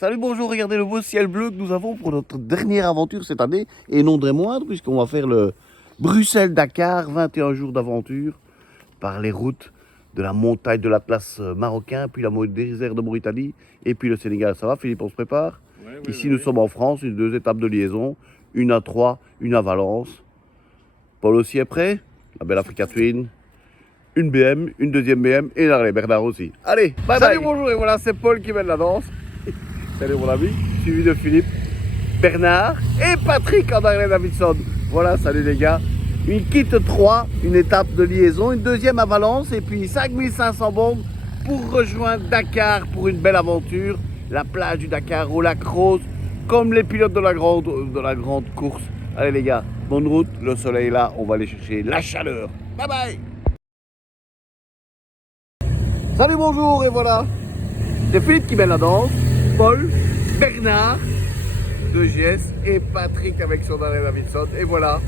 Salut, bonjour, regardez le beau ciel bleu que nous avons pour notre dernière aventure cette année, et non des moindres, puisqu'on va faire le Bruxelles-Dakar, 21 jours d'aventure, par les routes de la montagne de l'Atlas marocain, puis la désert de Mauritanie, et puis le Sénégal. Ça va Philippe, on se prépare? Ici nous sommes en France, une 2 étapes de liaison, une à Troyes, une à Valence. Paul aussi est prêt, la belle Africa Twin, une BM, une deuxième BM, et là, Bernard aussi. Allez, bye bye. Salut, bonjour, et voilà, c'est Paul qui mène la danse. Salut mon ami, suivi de Philippe, Bernard et Patrick en Harley Davidson. Voilà, salut les gars. Une kit 3, une étape de liaison, une deuxième à Valence et puis 5500 bombes pour rejoindre Dakar pour une belle aventure. La plage du Dakar au lac Rose, comme les pilotes de la grande course. Allez les gars, bonne route, le soleil est là, on va aller chercher la chaleur. Bye bye. Salut, bonjour, et voilà. C'est Philippe qui mène la danse. Paul, Bernard, 2GS et Patrick avec son Harley Davidson. Et voilà,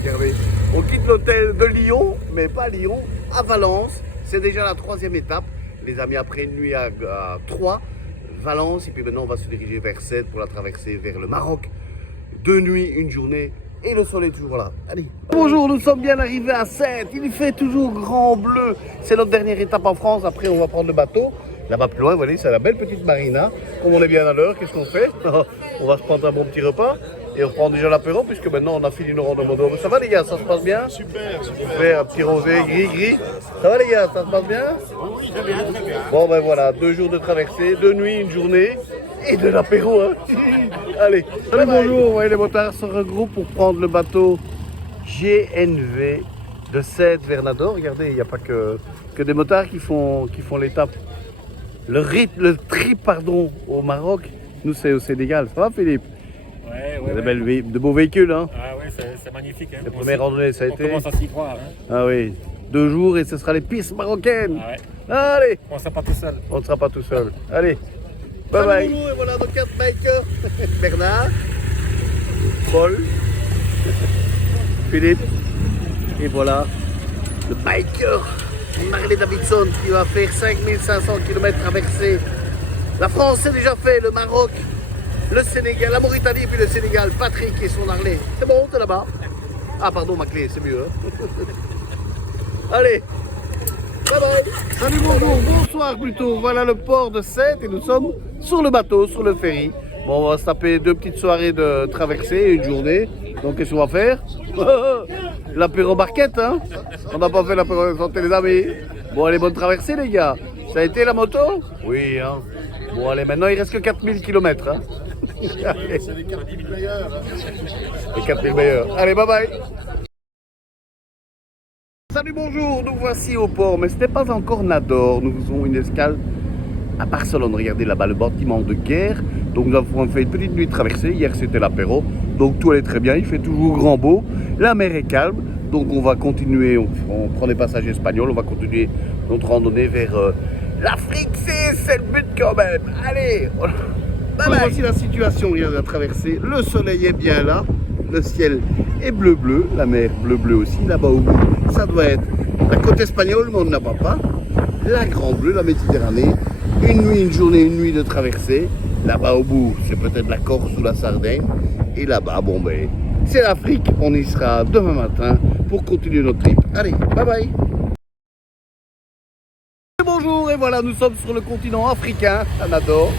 regardez, on quitte l'hôtel de Lyon, mais pas Lyon, à Valence. C'est déjà la 3e étape. Les amis, après une nuit à 3, Valence. Et puis maintenant, on va se diriger vers 7 pour la traversée vers le Maroc. 2 nuits, une journée. Et le soleil est toujours là. Allez. Bonjour, nous sommes bien arrivés à 7. Il fait toujours grand bleu. C'est notre dernière étape en France. Après, on va prendre le bateau. Là-bas plus loin, vous voyez, c'est la belle petite marina. Comme on est bien à l'heure, qu'est-ce qu'on fait? On va se prendre un bon petit repas et on prend déjà l'apéro puisque maintenant on a fini nos randonnées. Ça va les gars, ça se passe bien? Super, super. Super, un petit rosé gris. Ça va les gars, ça se passe bien? Oui, très bien, très bien. Bon ben voilà, 2 jours de traversée, 2 nuits, une journée et de l'apéro. Hein. Allez, salut, bonjour, vous voyez, les motards se regroupent pour prendre le bateau GNV de Sète vers Nador. Regardez, il n'y a pas que des motards qui font l'étape. Le trip, au Maroc, nous c'est au Sénégal. Ça va Philippe? Ouais. De beaux véhicules, hein? Ah ouais, c'est magnifique. Hein. Les premières randonnées, ça a On été? commence à s'y croire. Hein. Ah oui, 2 jours et ce sera les pistes marocaines. Ah ouais. Allez, On ne sera pas tout seul. on ne sera pas tout seul. Allez, bye bye. Et voilà nos 4 bikers. Bernard, Paul, Philippe, et voilà le biker Harley Davidson qui va faire 5500 km traversés. La France c'est déjà fait, le Maroc, le Sénégal, la Mauritanie et puis le Sénégal. Patrick et son Harley. C'est bon, t'es là-bas? Ah pardon, ma clé, c'est mieux. Hein. Allez, bye bye. Salut, bonjour, bonsoir plutôt. Voilà le port de Sète et nous sommes sur le bateau, sur le ferry. Bon, on va se taper 2 petites soirées de traversée, une journée. Donc qu'est-ce qu'on va faire? L'apéro barquette, hein? On n'a pas fait l'apéro santé les amis. Bon, allez, bonne traversée les gars. Ça a été la moto? Oui, hein. Bon, allez, maintenant il reste que 4000 km. Hein. C'est les 4000 meilleurs. Hein. Les 4000 meilleurs. Allez, bye bye. Salut, bonjour, nous voici au port, mais ce n'est pas encore Nador. Nous faisons une escale à Barcelone. Regardez là-bas le bâtiment de guerre. Donc nous avons fait une petite nuit de traversée. Hier c'était l'apéro. Donc tout allait très bien. Il fait toujours grand beau. La mer est calme. Donc on va continuer. On prend des passages espagnols. On va continuer notre randonnée vers l'Afrique. C'est le but quand même. Allez. Voici la situation. Il y a la traversée. Le soleil est bien là. Le ciel est bleu-bleu. La mer bleu-bleu aussi. Là-bas au bout, ça doit être la côte espagnole, mais on n'a pas. La Grande Bleue, la Méditerranée. Une nuit, une journée, une nuit de traversée. Là-bas au bout, c'est peut-être la Corse ou la Sardaigne. Et là-bas, bon ben, c'est l'Afrique. On y sera demain matin pour continuer notre trip. Allez, bye bye. Bonjour, et voilà, nous sommes sur le continent africain, à Nador.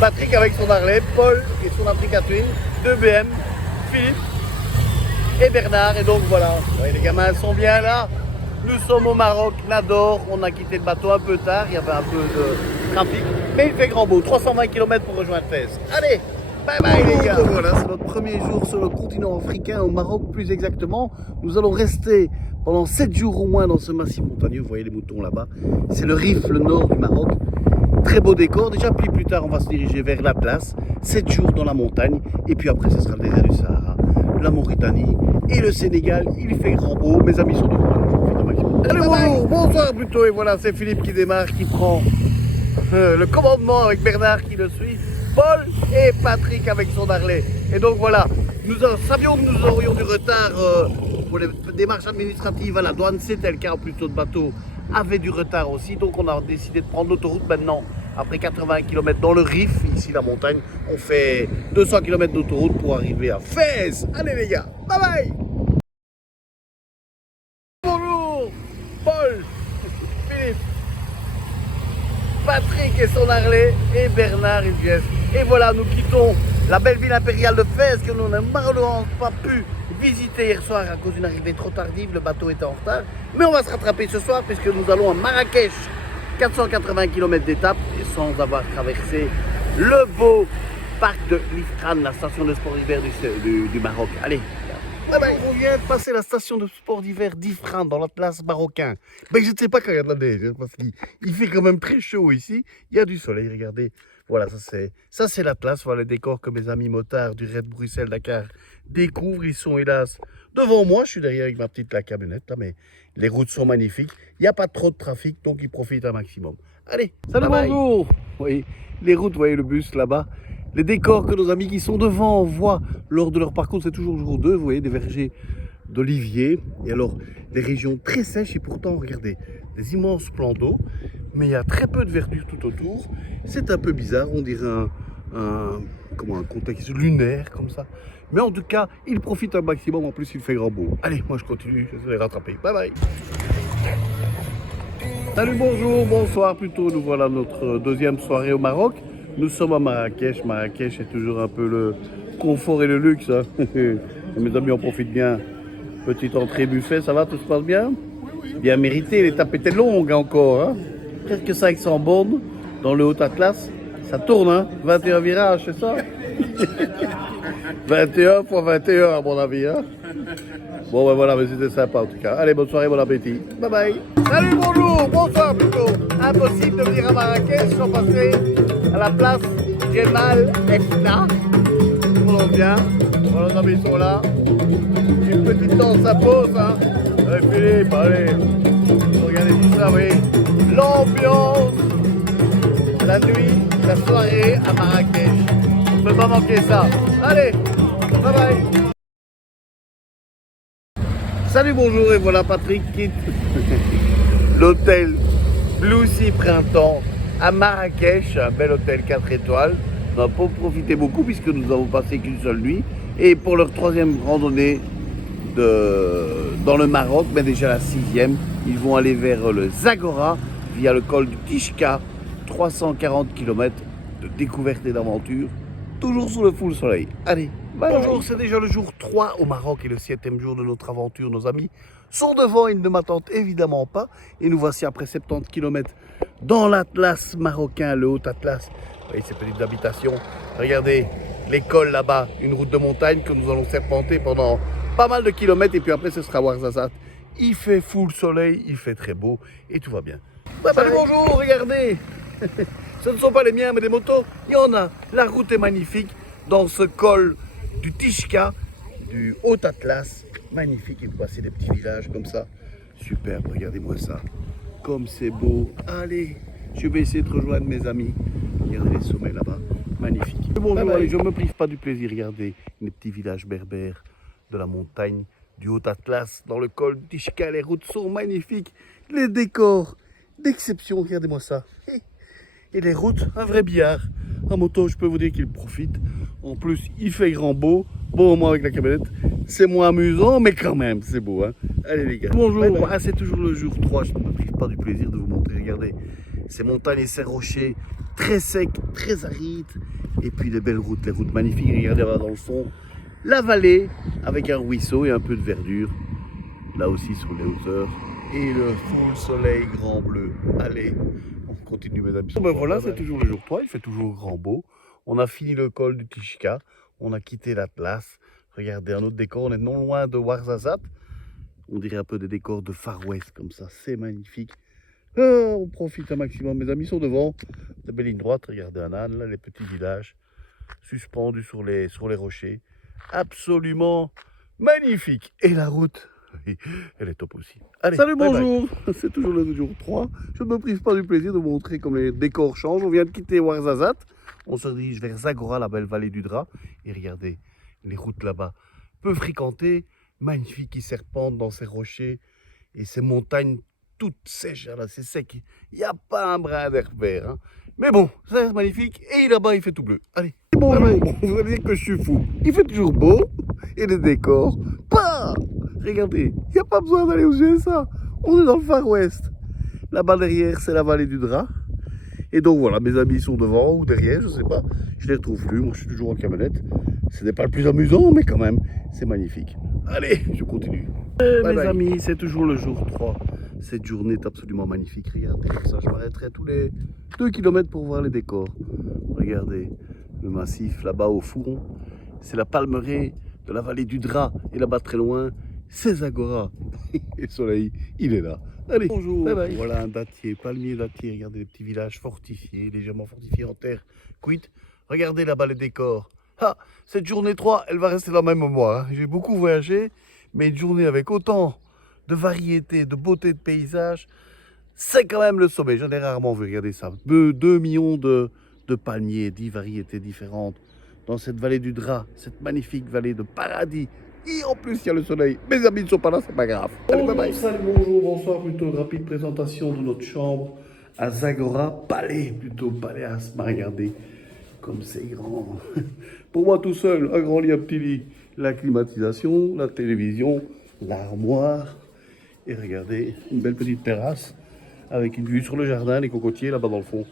Patrick avec son Harley, Paul et son Africa Twin, 2 BM, Philippe et Bernard. Et donc voilà, les gamins sont bien là. Nous sommes au Maroc, Nador, on a quitté le bateau un peu tard, il y avait un peu de trafic, mais il fait grand beau, 320 km pour rejoindre Fès. Allez, bye bye les gars. Voilà, c'est notre premier jour sur le continent africain, au Maroc plus exactement. Nous allons rester pendant 7 jours au moins dans ce massif montagneux, vous voyez les moutons là-bas. C'est le Rif, le nord du Maroc. Très beau décor, déjà puis plus tard on va se diriger vers l'Atlas, 7 jours dans la montagne, et puis après ce sera le désert du Sahara, la Mauritanie et le Sénégal. Il fait grand beau, mes amis sont de retour. Allez, bonjour, bonsoir plutôt, et voilà, c'est Philippe qui démarre, qui prend le commandement avec Bernard qui le suit, Paul et Patrick avec son Harley. Et donc voilà, nous savions que nous aurions du retard pour les démarches administratives à la douane, c'était le cas, en plus notre bateau avait du retard aussi, donc on a décidé de prendre l'autoroute maintenant Après 80 km dans le Rif, ici la montagne, on fait 200 km d'autoroute pour arriver à Fès. Allez les gars, bye bye. Bonjour, Paul, Philippe, Patrick et son Harley et Bernard et Jess. Et voilà, nous quittons la belle ville impériale de Fès que nous n'avons malheureusement pas pu visiter hier soir à cause d'une arrivée trop tardive, le bateau était en retard. Mais on va se rattraper ce soir puisque nous allons à Marrakech, 480 km d'étape et sans avoir traversé le beau parc de l'Ifrane, la station de sport d'hiver du Maroc. Allez, bye bye. On vient de passer la station de sport d'hiver d'Ifrane dans l'Atlas marocain. Ben, je ne sais pas quand il y a de la neige, hein, parce qu'il fait quand même très chaud ici. Il y a du soleil, regardez. Voilà, ça c'est l'Atlas, voilà le décor que mes amis motards du Raid Bruxelles-Dakar découvrent. Ils sont hélas devant moi, je suis derrière avec ma petite la camionnette, là, mais les routes sont magnifiques. Il n'y a pas trop de trafic, donc ils profitent un maximum. Allez, salut, bonjour. Oui, les routes, vous voyez le bus là-bas. Les décors que nos amis qui sont devant voient lors de leur parcours, c'est toujours jour 2, vous voyez, des vergers d'oliviers. Et alors, des régions très sèches et pourtant, regardez, des immenses plans d'eau. Mais il y a très peu de verdure tout autour. C'est un peu bizarre, on dirait un contexte lunaire comme ça. Mais en tout cas, il profite un maximum, en plus il fait grand beau. Allez, moi je continue, je vais les rattraper. Bye bye. Salut, bonjour, bonsoir plutôt. Nous voilà notre deuxième soirée au Maroc. Nous sommes à Marrakech. Marrakech est toujours un peu le confort et le luxe, hein. Mes amis en profitent bien. Petite entrée buffet, ça va, tout se passe bien? Bien mérité, l'étape était longue encore, hein. Presque 500 bornes dans le Haut-Atlas. Ça tourne, hein, 21 virages, c'est ça? 21 fois 21 à mon avis, hein. Bon ben voilà, mais c'était sympa en tout cas. Allez, bonne soirée, bon appétit. Bye bye. Salut, bonjour, bonsoir plutôt. Impossible de venir à Marrakech sans passer à la place Jemal Efna. Tout le monde bien. Voilà, nos amis sont là. Une petite danse à pause, hein. Allez Philippe, allez. Regardez tout ça, oui. L'ambiance, la nuit, la soirée à Marrakech. On ne peut pas manquer ça. Allez, bye bye. Salut, bonjour, et voilà Patrick quitte l'hôtel Blue Sea Printemps à Marrakech, un bel hôtel 4 étoiles. On n'a pas profité beaucoup puisque nous avons passé qu'une seule nuit. Et pour leur troisième randonnée dans le Maroc, mais déjà la 6e, ils vont aller vers le Zagora via le col du Tishka, 340 km de découverte et d'aventure, toujours sous le full soleil. Allez, bye. Bonjour, c'est déjà le jour 3 au Maroc et le 7e jour de notre aventure. Nos amis sont devant, ils ne m'attendent évidemment pas. Et nous voici après 70 km dans l'Atlas marocain, le Haut-Atlas. Vous voyez ces petites habitations. Regardez l'école là-bas, une route de montagne que nous allons serpenter pendant pas mal de kilomètres. Et puis après, ce sera Ouarzazate. Il fait full soleil, il fait très beau et tout va bien. Salut, bonjour, regardez. Ce ne sont pas les miens, mais des motos. Il y en a. La route est magnifique dans ce col du Tishka, du Haut-Atlas. Magnifique. Et vous passez des petits villages comme ça. Superbe, regardez-moi ça. Comme c'est beau. Allez, je vais essayer de rejoindre mes amis. Regardez les sommets là-bas. Magnifique. Bonjour, allez, je ne me prive pas du plaisir. Regardez les petits villages berbères de la montagne du Haut-Atlas dans le col du Tishka. Les routes sont magnifiques. Les décors d'exception. Regardez-moi ça. Et les routes, un vrai billard. En moto, je peux vous dire qu'il profite. En plus, il fait grand beau. Bon, moi avec la camionnette, c'est moins amusant, mais quand même, c'est beau, hein. Allez les gars. Bonjour. Bye bye. Ah, c'est toujours le jour 3. Je ne me prive pas du plaisir de vous montrer. Regardez, ces montagnes et ces rochers très secs, très arides. Et puis les belles routes, les routes magnifiques. Regardez là dans le fond, la vallée avec un ruisseau et un peu de verdure. Là aussi sur les hauteurs. Et le full soleil grand bleu. Allez, on continue mes amis. Bon ben voilà, c'est toujours le jour 3, il fait toujours grand beau. On a fini le col du Tishka, on a quitté l'Atlas. Regardez un autre décor, on est non loin de Ouarzazate. On dirait un peu des décors de Far West comme ça, c'est magnifique. On profite un maximum, mes amis sont devant. De belles lignes droites, regardez un âne, là, les petits villages suspendus sur les rochers. Absolument magnifique. Et la route, elle est top aussi. Allez, salut, bye bonjour. C'est toujours le jour 3. Je ne me prive pas du plaisir de vous montrer comme les décors changent. On vient de quitter Ouarzazate. On se dirige vers Zagora, la belle vallée du Drap. Et regardez, les routes là-bas, peu fréquentées, magnifiques, qui serpentent dans ces rochers et ces montagnes toutes sèches. Là, c'est sec. Il n'y a pas un brin d'herbe vert, hein. Mais bon, ça c'est magnifique. Et là-bas, il fait tout bleu. Allez. Bonjour, vous allez dire que je suis fou. Il fait toujours beau. Et les décors. Bah, regardez, il n'y a pas besoin d'aller aux USA. On est dans le Far West. Là-bas derrière, c'est la vallée du Drap. Et donc voilà, mes amis sont devant ou derrière, je sais pas. Je les retrouve plus, moi je suis toujours en camionnette. Ce n'est pas le plus amusant, mais quand même, c'est magnifique. Allez, je continue. Mes amis, c'est toujours le jour 3. Cette journée est absolument magnifique. Regardez ça, je m'arrêterai tous les 2 km pour voir les décors. Regardez le massif là-bas au fond. C'est la palmeraie de la vallée du Drap. Et là-bas très loin, c'est Zagora. Et le soleil, il est là. Allez, bonjour. Bye bye. Voilà un dattier, palmier dattier. Regardez les petits villages fortifiés, légèrement fortifiés en terre cuite. Regardez là-bas les décors. Ah, cette journée 3, elle va rester la même moi. J'ai beaucoup voyagé, mais une journée avec autant de variété, de beauté de paysage, c'est quand même le sommet. J'en ai rarement vu, regardez ça. 2 millions de palmiers, 10 variétés différentes dans cette vallée du Drap, cette magnifique vallée de paradis. Et en plus, il y a le soleil. Mes amis ne sont pas là, c'est pas grave. Allez, bye bye. Salut, bonjour, bonsoir. Plutôt rapide présentation de notre chambre à Zagora. Palais, plutôt palais Asma. Regardez comme c'est grand. Pour moi tout seul, un grand lit, un petit lit. La climatisation, la télévision, l'armoire. Et regardez, une belle petite terrasse avec une vue sur le jardin, les cocotiers là-bas dans le fond.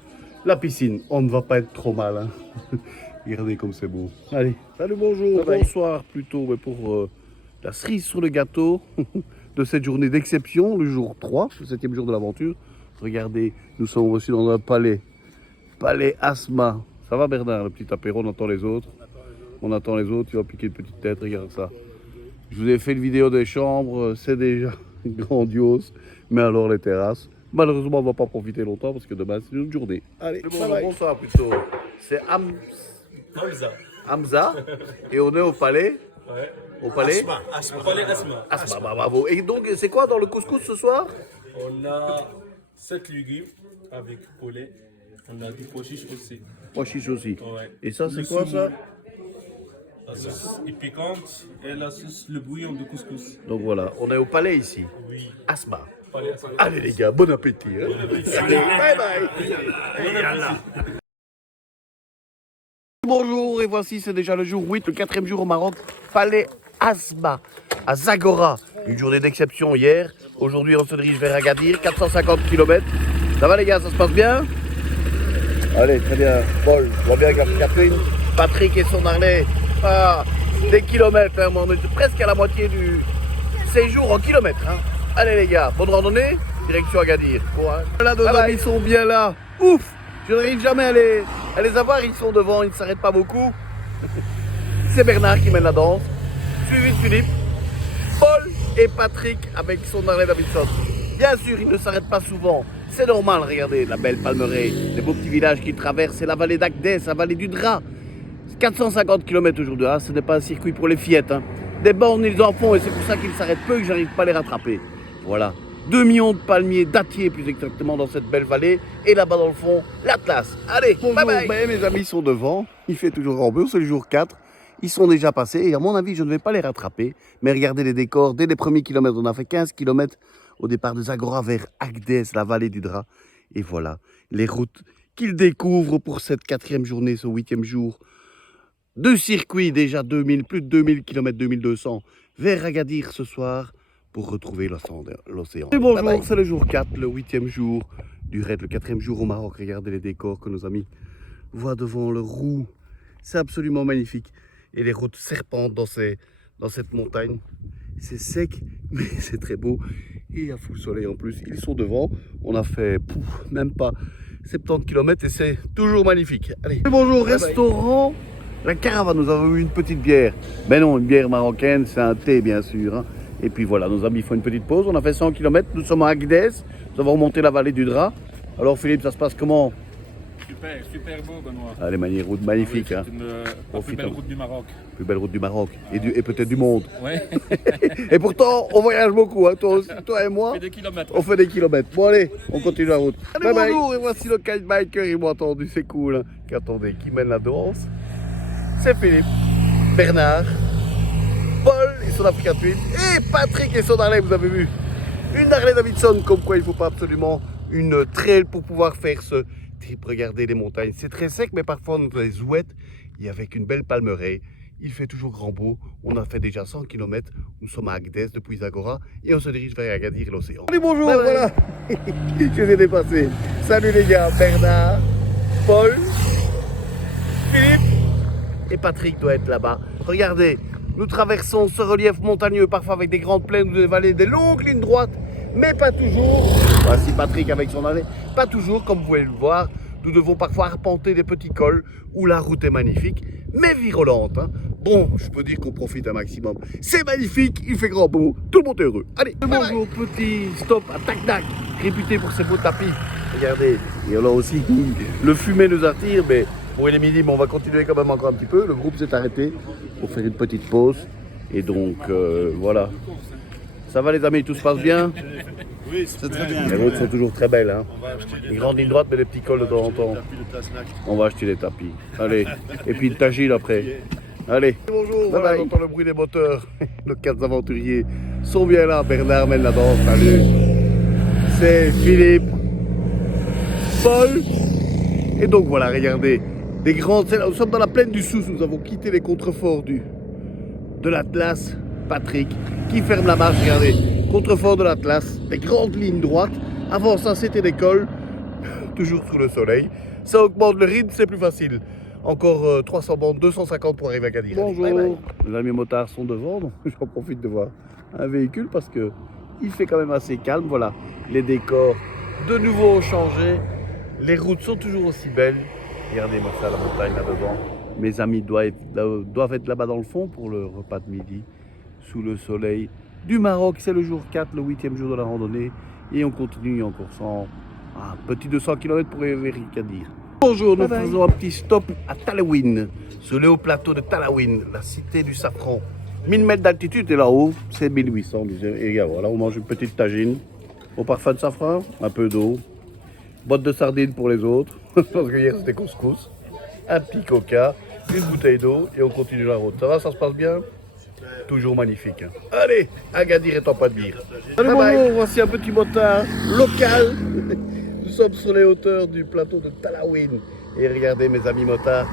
La piscine, on ne va pas être trop mal. Hein. Regardez comme c'est beau. Allez, salut, bonjour, bye bonsoir plutôt, mais pour la cerise sur le gâteau de cette journée d'exception, le jour 3, le 7e jour de l'aventure. Regardez, nous sommes reçus dans un palais, palais Asma. Ça va Bernard, le petit apéro, on attend les autres. On attend les autres, tu vas piquer une petite tête, regarde ça. Je vous ai fait une vidéo des chambres, c'est déjà grandiose. Mais alors les terrasses, malheureusement on ne va pas profiter longtemps parce que demain c'est une autre journée. Allez, bonsoir plutôt. C'est Hamza. Et on est au palais. Ouais. Au palais Asma. Au palais Asma. Asma, bah, bravo. Et donc c'est quoi dans le couscous ce soir? On a 7 légumes avec poulet. On a du pois chiche aussi. Pois chiche aussi. Ouais. Et ça c'est Le quoi ça? La sauce est piquante et la sauce, le bouillon de couscous. Donc voilà, on est au palais ici. Oui. Asma. Palais Asma. Allez les gars, bon appétit. Hein. Allez, bye bye. Bonjour, et voici, c'est déjà le jour 8, le 4e jour au Maroc. Palais Asma, à Zagora. Une journée d'exception hier. Aujourd'hui, on se dirige vers Agadir, 450 km. Ça va les gars, ça se passe bien? Allez, très bien. Paul, je vois bien Catherine, Patrick et son Harley. Ah, des kilomètres, hein. On est presque à la moitié du séjour en kilomètres. Hein. Allez les gars, bonne randonnée, direction Agadir. Courage. Là, nos amis sont bien là. Ouf, je n'arrive jamais à les avoir, ils sont devant, ils ne s'arrêtent pas beaucoup. C'est Bernard qui mène la danse, suivi de Philippe, Paul et Patrick avec son Harley Davidson. Bien sûr, ils ne s'arrêtent pas souvent. C'est normal, regardez, la belle palmeraie, les beaux petits villages qu'ils traversent, c'est la vallée d'Agdès, la vallée du Drap. 450 km aujourd'hui, hein. Ce n'est pas un circuit pour les fillettes. Hein. Des bornes, ils en font et c'est pour ça qu'ils s'arrêtent peu et que j'arrive pas à les rattraper. Voilà, 2 millions de palmiers, dattiers plus exactement dans cette belle vallée. Et là-bas dans le fond, l'Atlas. Allez, bonjour, bye bye. Mes amis sont devant, il fait toujours grand beau, c'est le jour 4. Ils sont déjà passés et à mon avis, je ne vais pas les rattraper. Mais regardez les décors, dès les premiers kilomètres, on a fait 15 km au départ de Zagora vers Agdès, la vallée du Drap. Et voilà, les routes qu'ils découvrent pour cette 4e journée, ce 8e jour. 2 circuits, déjà plus de 2000 km, 2200, vers Agadir ce soir pour retrouver l'océan. Et bonjour, c'est le jour 4, le 8e jour du raid, le 4e jour au Maroc. Regardez les décors que nos amis voient devant leur roue. C'est absolument magnifique. Et les routes serpentent dans cette montagne. C'est sec, mais c'est très beau. Et il y a full soleil en plus. Ils sont devant. On a fait même pas 70 km et c'est toujours magnifique. Allez. Et bonjour, restaurant. La caravane, nous avons eu une petite bière. Ben non, une bière marocaine, c'est un thé bien sûr. Hein. Et puis voilà, nos amis font une petite pause. On a fait 100 km, nous sommes à Agdès. Nous avons remonté la vallée du Drap. Alors Philippe, ça se passe comment? Super beau, Benoît. Ah, les routes magnifiques. Ah oui, c'est la plus belle route du Maroc. Plus belle route du Maroc. Et peut-être du monde. Ouais. Et pourtant, on voyage beaucoup. Hein. Toi et moi, On fait des kilomètres. on fait des kilomètres. Bon allez, on continue la route. Allez, bye bonjour, et voici le kite biker. Ils m'ont attendu, c'est cool. Hein. Attendez, qui mène la danse? C'est Philippe, Bernard, Paul et son Africa Twin, et Patrick et son Harley, vous avez vu. Une Harley Davidson, comme quoi il ne faut pas absolument une trail pour pouvoir faire ce trip, regardez les montagnes. C'est très sec, mais parfois on a des ouettes et avec une belle palmeraie. Il fait toujours grand beau. On a fait déjà 100 km. Nous sommes à Agdez depuis Zagora et on se dirige vers Agadir et l'océan. Allez, bonjour, voilà. Je les ai dépassés. Salut les gars, Bernard, Paul, Philippe et Patrick doit être là-bas. Regardez, nous traversons ce relief montagneux, parfois avec des grandes plaines, des vallées, des longues lignes droites, mais pas toujours. Voici Patrick avec son année. Pas toujours, comme vous pouvez le voir. Nous devons parfois arpenter des petits cols où la route est magnifique, mais virulente. Hein. Bon, je peux dire qu'on profite un maximum. C'est magnifique, il fait grand beau, tout le monde est heureux. Allez, bonjour, petit stop à Tac-Tac, réputé pour ses beaux tapis. Regardez, et là aussi, le fumet nous attire, mais bon, il est midi, mais on va continuer quand même encore un petit peu. Le groupe s'est arrêté pour faire une petite pause. Et donc, voilà. Ça va les amis, tout se passe bien? Oui, c'est très bien. Les routes sont toujours très belles. Hein. On va acheter Les grandes lignes droites, mais les petits cols de temps en temps. On va acheter les tapis. Allez, et puis le tagine après. Allez. Bonjour, voilà, on entend le bruit des moteurs. Nos 4 aventuriers sont bien là. Bernard mène la danse. Salut. C'est Philippe, Paul. Et donc voilà, regardez. Des grandes. Nous sommes dans la plaine du Sousse. Nous avons quitté les contreforts de l'Atlas. Patrick qui ferme la marche. Regardez. Contrefort de l'Atlas. Des grandes lignes droites. Avant ça, c'était des cols. Toujours sous le soleil. Ça augmente le rythme, c'est plus facile. Encore 300 bandes, 250 pour arriver à Agadir. Bonjour. Bye bye. Les amis motards sont devant, donc j'en profite de voir un véhicule parce que il fait quand même assez calme. Voilà, les décors de nouveau ont changé. Les routes sont toujours aussi belles. Regardez-moi ça, la montagne là devant. Mes amis doivent être là-bas dans le fond pour le repas de midi, sous le soleil du Maroc. C'est le jour 4, le 8e jour de la randonnée. Et on continue encore un petit 200 km pour arriver à Agadir. Bonjour, nous faisons un petit stop à Talouine, sur le haut plateau de Talouine, la cité du safran. 1000 mètres d'altitude et là-haut, c'est 1800. Et voilà, on mange une petite tagine au parfum de safran, un peu d'eau, botte de sardines pour les autres, parce que hier c'était couscous, un petit coca, une bouteille d'eau et on continue la route. Ça va, ça se passe bien? Toujours magnifique. Hein. Allez, Agadir est en pas de bière. Salut, bonjour, voici un petit motard local. Nous sommes sur les hauteurs du plateau de Talouine. Et regardez, mes amis motards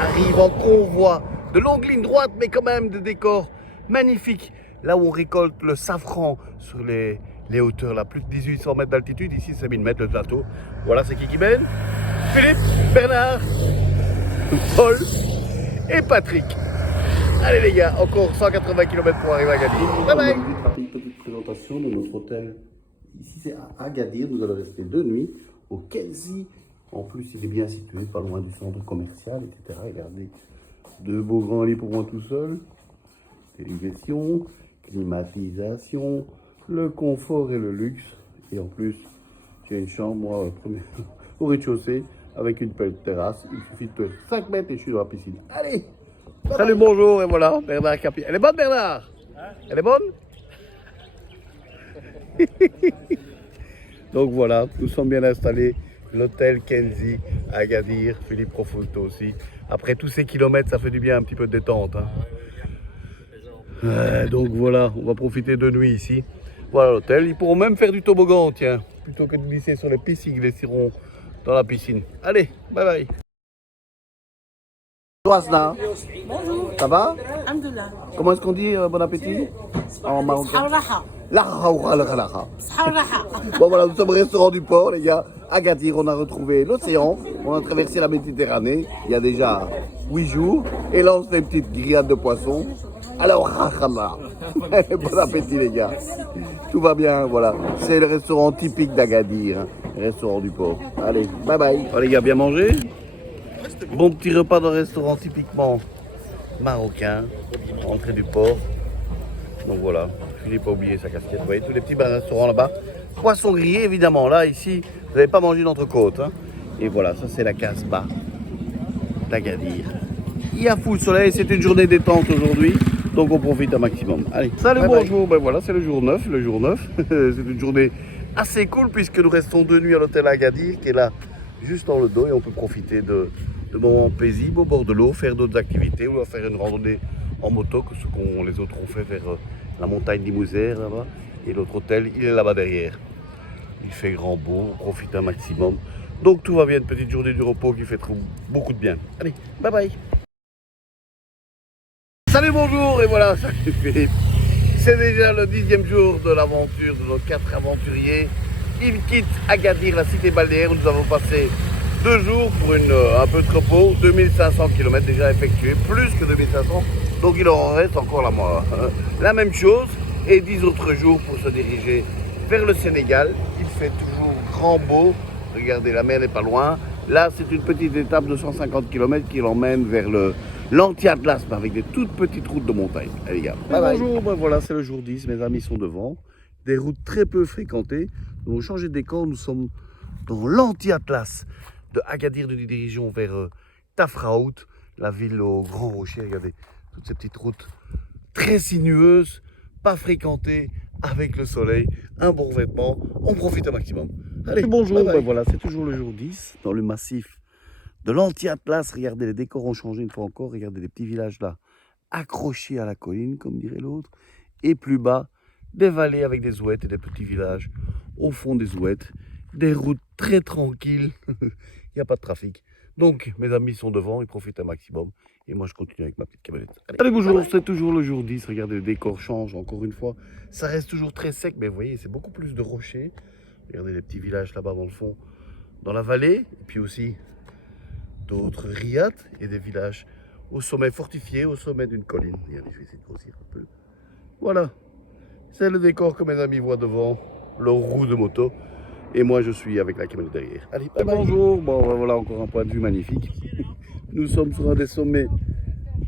arrivent en convoi. De longues lignes droites, mais quand même des décors magnifiques. Là où on récolte le safran sur les hauteurs, là, plus de 1800 mètres d'altitude. Ici, c'est 1000 mètres le plateau. Voilà, c'est qui mène? Philippe, Bernard, Paul et Patrick. Allez les gars, encore 180 km pour arriver à Agadir. Bye bye. Une petite présentation de notre hôtel. Ici c'est à Agadir, nous allons rester 2 nuits au Kenzi. En plus il est bien situé, pas loin du centre commercial, etc. Regardez, 2 beaux grands lits pour moi tout seul. Télévision, climatisation, le confort et le luxe. Et en plus, j'ai une chambre, moi, au rez-de-chaussée, avec une belle terrasse. Il suffit de 5 mètres et je suis dans la piscine. Allez! Salut, bonjour, et voilà, Bernard Capi. Elle est bonne, Bernard? Elle est bonne? Donc voilà, nous sommes bien installés. L'hôtel Kenzi à Agadir. Philippe profite aussi. Après tous ces kilomètres, ça fait du bien, un petit peu de détente. Hein. Donc voilà, on va profiter de nuit ici. Voilà l'hôtel. Ils pourront même faire du toboggan, tiens. Plutôt que de glisser sur les pistes, ils glisseront dans la piscine. Allez, bye bye. Bonjour Asna. Bonjour. Ça va? Alhamdulillah. Comment est-ce qu'on dit bon appétit en marocain? Bon voilà, nous sommes au restaurant du port les gars. À Agadir, on a retrouvé l'océan. On a traversé la Méditerranée il y a déjà 8 jours. Et là on se fait une petite grillade de poisson. Alors, bon appétit les gars. Tout va bien, voilà. C'est le restaurant typique d'Agadir, hein. Le restaurant du port. Allez, bye bye. Oh, les gars, bien mangé? Bon petit repas dans un restaurant typiquement marocain, entrée du port. Donc voilà, Philippe a oublié sa casquette. Vous voyez tous les petits restaurants là-bas. Poisson grillé évidemment. Là, ici, vous n'avez pas mangé d'entrecôte. Hein. Et voilà, ça c'est la Casbah d'Agadir. Il y a full soleil, c'est une journée détente aujourd'hui. Donc on profite un maximum. Allez, salut, bye bonjour. Ben voilà, c'est le jour 9. C'est une journée assez cool puisque nous restons 2 nuits à l'hôtel Agadir qui est là juste dans le dos et on peut profiter de moments paisibles au bord de l'eau, faire d'autres activités ou faire une randonnée en moto que ce qu'on les autres ont fait vers la montagne d'Imouzère là-bas. Et l'autre hôtel, il est là-bas derrière. Il fait grand beau, on profite un maximum. Donc tout va bien, une petite journée du repos qui fait beaucoup de bien. Allez, bye bye. Salut, bonjour, et voilà, salut Philippe. C'est déjà le 10e jour de l'aventure de nos 4 aventuriers. Ils quittent Agadir, la cité balnéaire, où nous avons passé 2 jours pour un peu de repos, 2500 km déjà effectués, plus que 2500, donc il en reste encore la même chose, et 10 autres jours pour se diriger vers le Sénégal. Il fait toujours grand beau, regardez, la mer n'est pas loin. Là, c'est une petite étape de 150 km qui l'emmène vers l'Anti-Atlas, avec des toutes petites routes de montagne. Allez les gars, bonjour, ben voilà, c'est le jour 10, mes amis sont devant, des routes très peu fréquentées. Nous avons changé de décor, nous sommes dans l'Anti-Atlas. De Agadir, nous nous dirigeons vers Tafraout, la ville aux grands rochers. Regardez, toutes ces petites routes très sinueuses, pas fréquentées, avec le soleil, un bon vêtement, on profite au maximum. Allez, bonjour, bye bye. Ben voilà, c'est toujours le jour 10, dans le massif de l'Anti-Atlas. Regardez, les décors ont changé une fois encore, regardez les petits villages là, accrochés à la colline, comme dirait l'autre, et plus bas, des vallées avec des ouettes et des petits villages au fond des ouettes, des routes très tranquilles. Il n'y a pas de trafic. Donc, mes amis sont devant, ils profitent un maximum. Et moi, je continue avec ma petite camionnette. Allez, bonjour, c'est toujours le jour 10. Regardez, le décor change encore une fois. Ça reste toujours très sec, mais vous voyez, c'est beaucoup plus de rochers. Regardez les petits villages là-bas dans le fond, dans la vallée. Et puis aussi, d'autres riads et des villages au sommet fortifié, au sommet d'une colline. Regardez, je vais essayer de grossir un peu. Voilà, c'est le décor que mes amis voient devant leur roue de moto. Et moi, je suis avec la camionnette derrière. Allez, bye bye. Bonjour. Bon, voilà encore un point de vue magnifique. Nous sommes sur un des sommets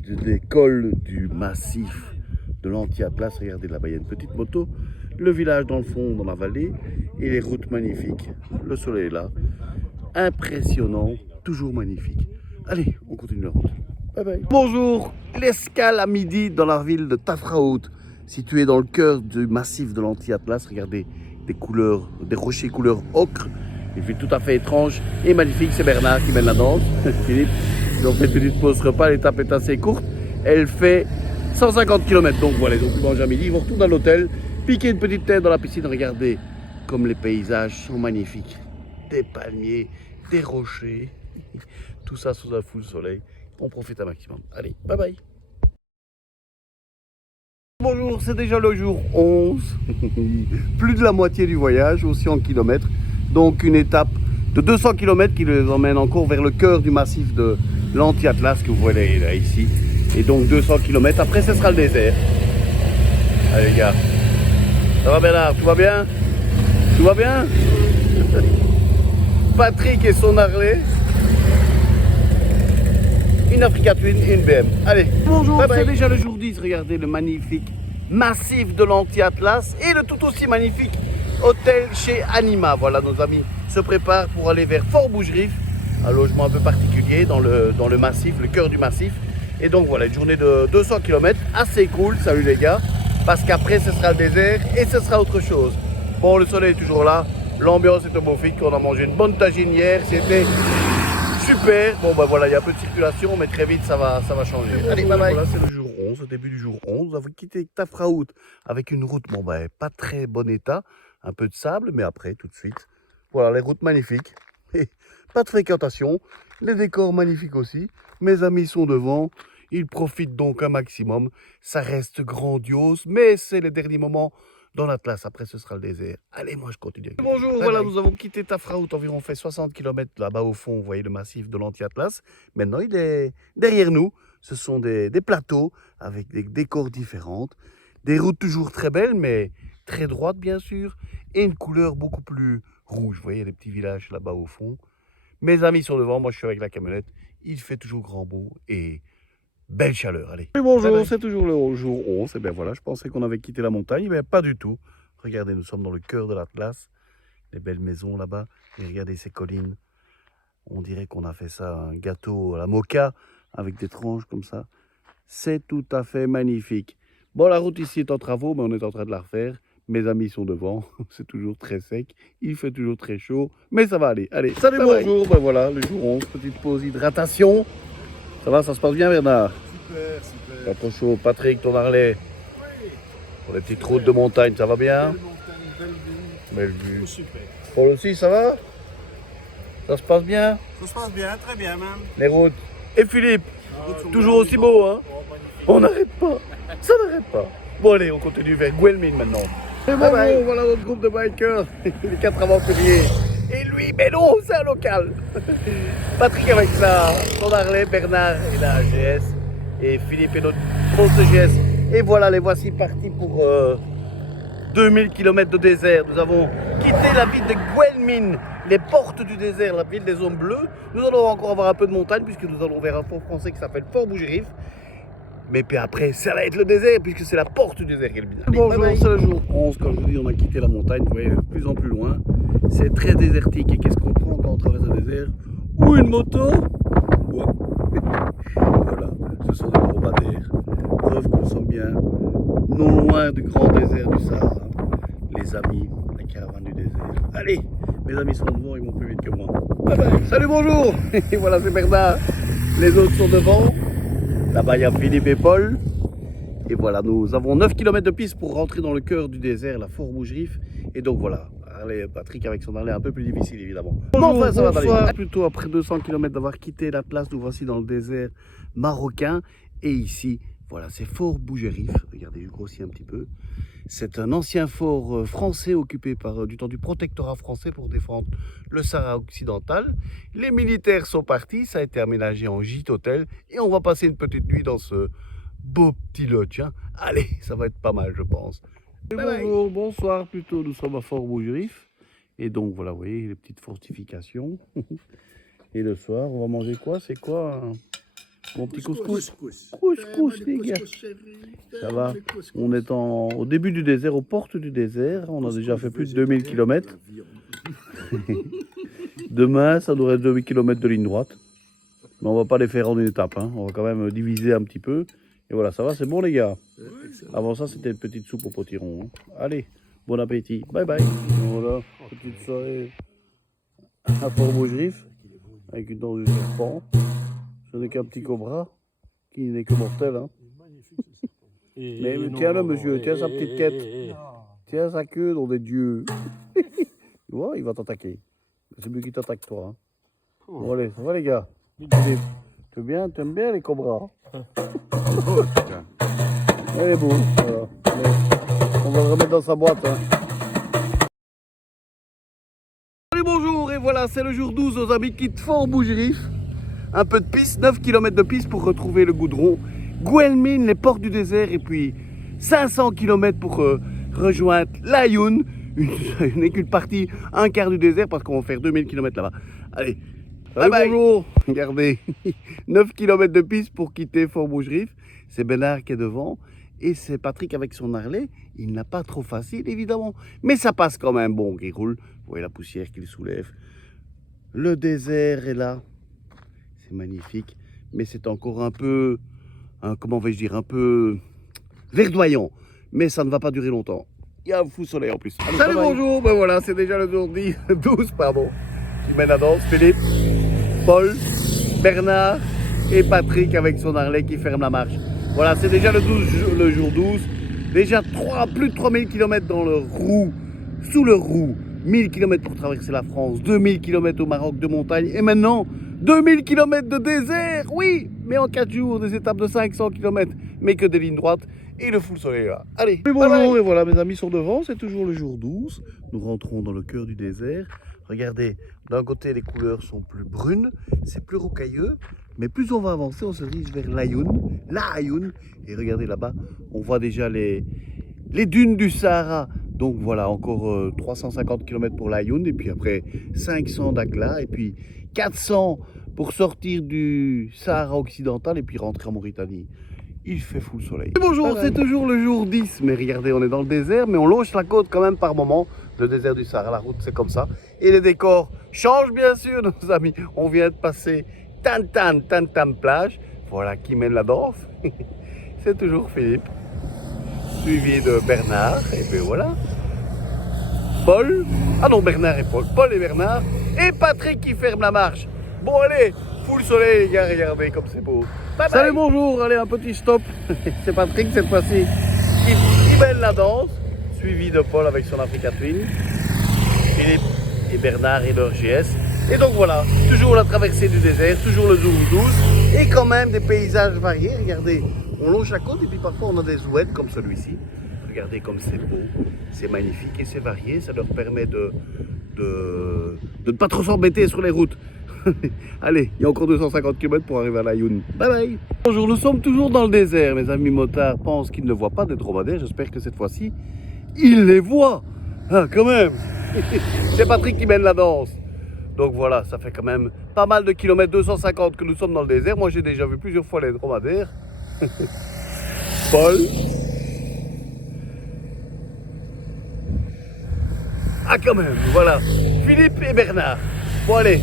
des cols du massif de l'Anti-Atlas. Regardez là-bas, il y a une petite moto. Le village dans le fond, dans la vallée. Et les routes magnifiques. Le soleil est là. Impressionnant. Toujours magnifique. Allez, on continue la route. Bye bye. Bonjour. L'escale à midi dans la ville de Tafraout, située dans le cœur du massif de l'Anti-Atlas. Regardez. Des rochers couleur ocre, il fait tout à fait étrange et magnifique. C'est Bernard qui mène la danse. Philippe, ils ont fait une petite pause repas, l'étape est assez courte, elle fait 150 km, donc voilà, ils ont pu manger à midi, ils vont retourner à l'hôtel, piquer une petite tête dans la piscine. Regardez comme les paysages sont magnifiques, des palmiers, des rochers, tout ça sous un full soleil, on profite un maximum. Allez, bye bye. Bonjour, c'est déjà le jour 11, plus de la moitié du voyage, aussi en kilomètres. Donc une étape de 200 km qui les emmène encore vers le cœur du massif de l'Anti-Atlas que vous voyez là, ici. Et donc 200 km, après ce sera le désert. Allez les gars, ça va Bernard, tout va bien? Tout va bien? Patrick et son Harley. Une Africa Twin et une BM. Allez, bonjour, c'est déjà le jour 10. Regardez le magnifique massif de l'Anti-Atlas et le tout aussi magnifique hôtel chez Anima. Voilà, nos amis se préparent pour aller vers Fort Bougerif, un logement un peu particulier dans le massif, le cœur du massif. Et donc voilà, une journée de 200 km, assez cool, salut les gars, parce qu'après ce sera le désert et ce sera autre chose. Bon, le soleil est toujours là, l'ambiance est magnifique, on a mangé une bonne tagine hier, c'était super. Bon ben voilà, il y a un peu de circulation, mais très vite ça va changer. Allez, bye bye. Voilà, c'est le jour 11, au début du jour 11. Nous avons quitté Tafraout avec une route, bon ben pas très bon état, un peu de sable, mais après tout de suite, voilà les routes magnifiques. Et pas de fréquentation, les décors magnifiques aussi. Mes amis sont devant, ils profitent donc un maximum. Ça reste grandiose, mais c'est les derniers moments dans l'Atlas, après ce sera le désert. Allez, moi je continue. Bonjour, voilà, nous avons quitté Tafraout, environ fait 60 km là-bas au fond, vous voyez le massif de l'Anti-Atlas. Maintenant, il est derrière nous. Ce sont des plateaux avec des décors différents, des routes toujours très belles, mais très droites bien sûr, et une couleur beaucoup plus rouge. Vous voyez les petits villages là-bas au fond. Mes amis sont devant, moi je suis avec la camionnette. Il fait toujours grand beau et belle chaleur, allez. Et bonjour, c'est toujours le jour 11. Et bien voilà, je pensais qu'on avait quitté la montagne, mais pas du tout. Regardez, nous sommes dans le cœur de l'Atlas. Les belles maisons là-bas. Et regardez ces collines. On dirait qu'on a fait ça, un gâteau à la moka, avec des tranches comme ça. C'est tout à fait magnifique. Bon, la route ici est en travaux, mais on est en train de la refaire. Mes amis sont devant. C'est toujours très sec. Il fait toujours très chaud. Mais ça va aller. Allez, salut, bonjour. Ben voilà, le jour 11. Petite pause hydratation. Ça va, ça se passe bien, Bernard? Super, super. Pas trop chaud. Patrick, ton Harley? Oui. Pour les petites routes de montagne, ça va bien? Belle montagne, belle vue. Belle vue. Tout super. Paul aussi, ça va? Ça se passe bien? Ça se passe bien, très bien même. Les routes. Et Philippe, toujours aussi beau, hein? On n'arrête pas, ça n'arrête pas. Bon allez, on continue vers Guelmine maintenant. Et bonjour, voilà notre groupe de bikers, les 4 aventuriers. Et lui, mais non, c'est un local. Patrick avec son Harley, Bernard et la GS. Et Philippe et notre grosse GS. Et voilà, les voici partis pour 2000 km de désert. Nous avons quitté la ville de Guelmine, les portes du désert, la ville des hommes bleus. Nous allons encore avoir un peu de montagne puisque nous allons vers un fort français qui s'appelle Fort Bougerif. Mais puis après, ça va être le désert puisque c'est la porte du désert. Bonjour, c'est le jour 11. Comme je vous dis, on a quitté la montagne, vous voyez, de plus en plus loin. C'est très désertique. Et qu'est-ce qu'on prend quand on traverse le désert? Ou une moto. Ouais. Voilà, ce sont des dromadaires. Preuve que nous sommes bien non loin du grand désert du Sahara. Les amis, la caravane du désert. Allez, mes amis sont devant, ils vont plus vite que moi. Bye bye. Salut, bonjour. Et voilà, c'est Bernard. Les autres sont devant. Là-bas, il y a Philippe et Paul. Et voilà, nous avons 9 km de piste pour rentrer dans le cœur du désert, la Fort Bougerif. Et donc voilà, allez, Patrick avec son Harley un peu plus difficile évidemment. Bonjour, ça va plutôt après 200 km d'avoir quitté l'Atlas, nous voici dans le désert marocain. Et ici, voilà, c'est Fort Bougerif. Regardez, je grossis un petit peu. C'est un ancien fort français occupé du temps du protectorat français pour défendre le Sahara occidental. Les militaires sont partis, ça a été aménagé en gîte hôtel et on va passer une petite nuit dans ce beau petit lodge. Hein. Allez, ça va être pas mal, je pense. Bonjour, bonsoir plutôt, nous sommes à Fort Bougerif. Et donc voilà, vous voyez les petites fortifications. Et le soir, on va manger quoi? C'est quoi mon petit couscous? Couscous, les gars. Ça va. On est au début du désert, aux portes du désert. On a déjà fait plus de 2000 km. Demain, ça devrait être 2000 km de ligne droite. Mais on va pas les faire en une étape. Hein. On va quand même diviser un petit peu. Et voilà, ça va, c'est bon, les gars. Avant ça, c'était une petite soupe au potiron. Hein. Allez, bon appétit. Bye bye. Voilà, petite soirée à Fort Bougerif avec une dent de serpent. Ce n'est qu'un petit cobra qui n'est que mortel. Hein. Mais tiens-le, monsieur, tiens sa petite quête. Tiens sa queue, dans des dieux. Tu vois, il va t'attaquer. C'est lui qui t'attaque, toi. Hein. Bon, allez, ça va, les gars? T'aimes bien les cobras? Elle est beau. Voilà. Allez, on va le remettre dans sa boîte. Hein. Salut, bonjour, et voilà, c'est le jour 12. Nos amis quittent Fort Bougerif. Un peu de piste, 9 km de piste pour retrouver le goudron. Guelmine, les portes du désert, et puis 500 km pour rejoindre l'Aïoun. N'est qu'une partie, un quart du désert, parce qu'on va faire 2000 km là-bas. Allez, bye bye. Bonjour, regardez, 9 km de piste pour quitter Fort Bougerif. C'est Bernard qui est devant, et c'est Patrick avec son Harley. Il n'a pas trop facile, évidemment, mais ça passe quand même bon, il roule. Vous voyez la poussière qu'il soulève. Le désert est là. C'est magnifique, mais c'est encore un peu, comment vais-je dire, un peu verdoyant. Mais ça ne va pas durer longtemps. Il y a un fou soleil en plus. Allez, salut, bonjour, ben voilà, c'est déjà le jour 12, pardon. Qui mène la danse, Philippe, Paul, Bernard et Patrick avec son Harley qui ferme la marche. Voilà, c'est déjà le jour 12. Déjà plus de 3000 km dans le roue, sous le roue. 1000 km pour traverser la France, 2000 km au Maroc de montagne et maintenant 2000 km de désert, oui, mais en 4 jours, des étapes de 500 km, mais que des lignes droites et le full soleil là. Allez, bonjour, et voilà, mes amis sont devant, c'est toujours le jour 12. Nous rentrons dans le cœur du désert. Regardez, d'un côté, les couleurs sont plus brunes, c'est plus rocailleux, mais plus on va avancer, on se dirige vers l'Aïoun. Et regardez là-bas, on voit déjà les dunes du Sahara. Donc voilà, encore 350 km pour l'Aïoun, et puis après 500 d'Akla, et puis 400 pour sortir du Sahara occidental, et puis rentrer en Mauritanie. Il fait full soleil. Et bonjour, c'est toujours le jour 10, mais regardez, on est dans le désert, mais on longe la côte quand même par moment. Le désert du Sahara, la route c'est comme ça. Et les décors changent bien sûr, nos amis. On vient de passer Tantam plage, voilà qui mène la danse. C'est toujours Philippe, suivi de Bernard, et puis voilà. Paul, ah non, Bernard et Paul, Paul et Bernard, et Patrick qui ferme la marche. Bon allez, full soleil les gars, regardez comme c'est beau. Bye bye. Salut, bonjour, allez un petit stop. C'est Patrick cette fois-ci qui mène la danse, suivi de Paul avec son Africa Twin, Philippe et Bernard et leur GS. Et donc voilà, toujours la traversée du désert, toujours le jour 12 et quand même des paysages variés. Regardez, on longe la côte et puis parfois on a des oueds comme celui-ci. Regardez comme c'est beau, c'est magnifique et c'est varié. Ça leur permet de ne pas trop s'embêter sur les routes. Allez, il y a encore 250 km pour arriver à Laayoune. Bye bye. Bonjour, nous sommes toujours dans le désert. Mes amis motards pensent qu'ils ne voient pas des dromadaires. J'espère que cette fois-ci, ils les voient. Ah, quand même. C'est Patrick qui mène la danse. Donc voilà, ça fait quand même pas mal de kilomètres, 250 que nous sommes dans le désert. Moi j'ai déjà vu plusieurs fois les dromadaires. Paul. Ah quand même, voilà. Philippe et Bernard. Bon allez.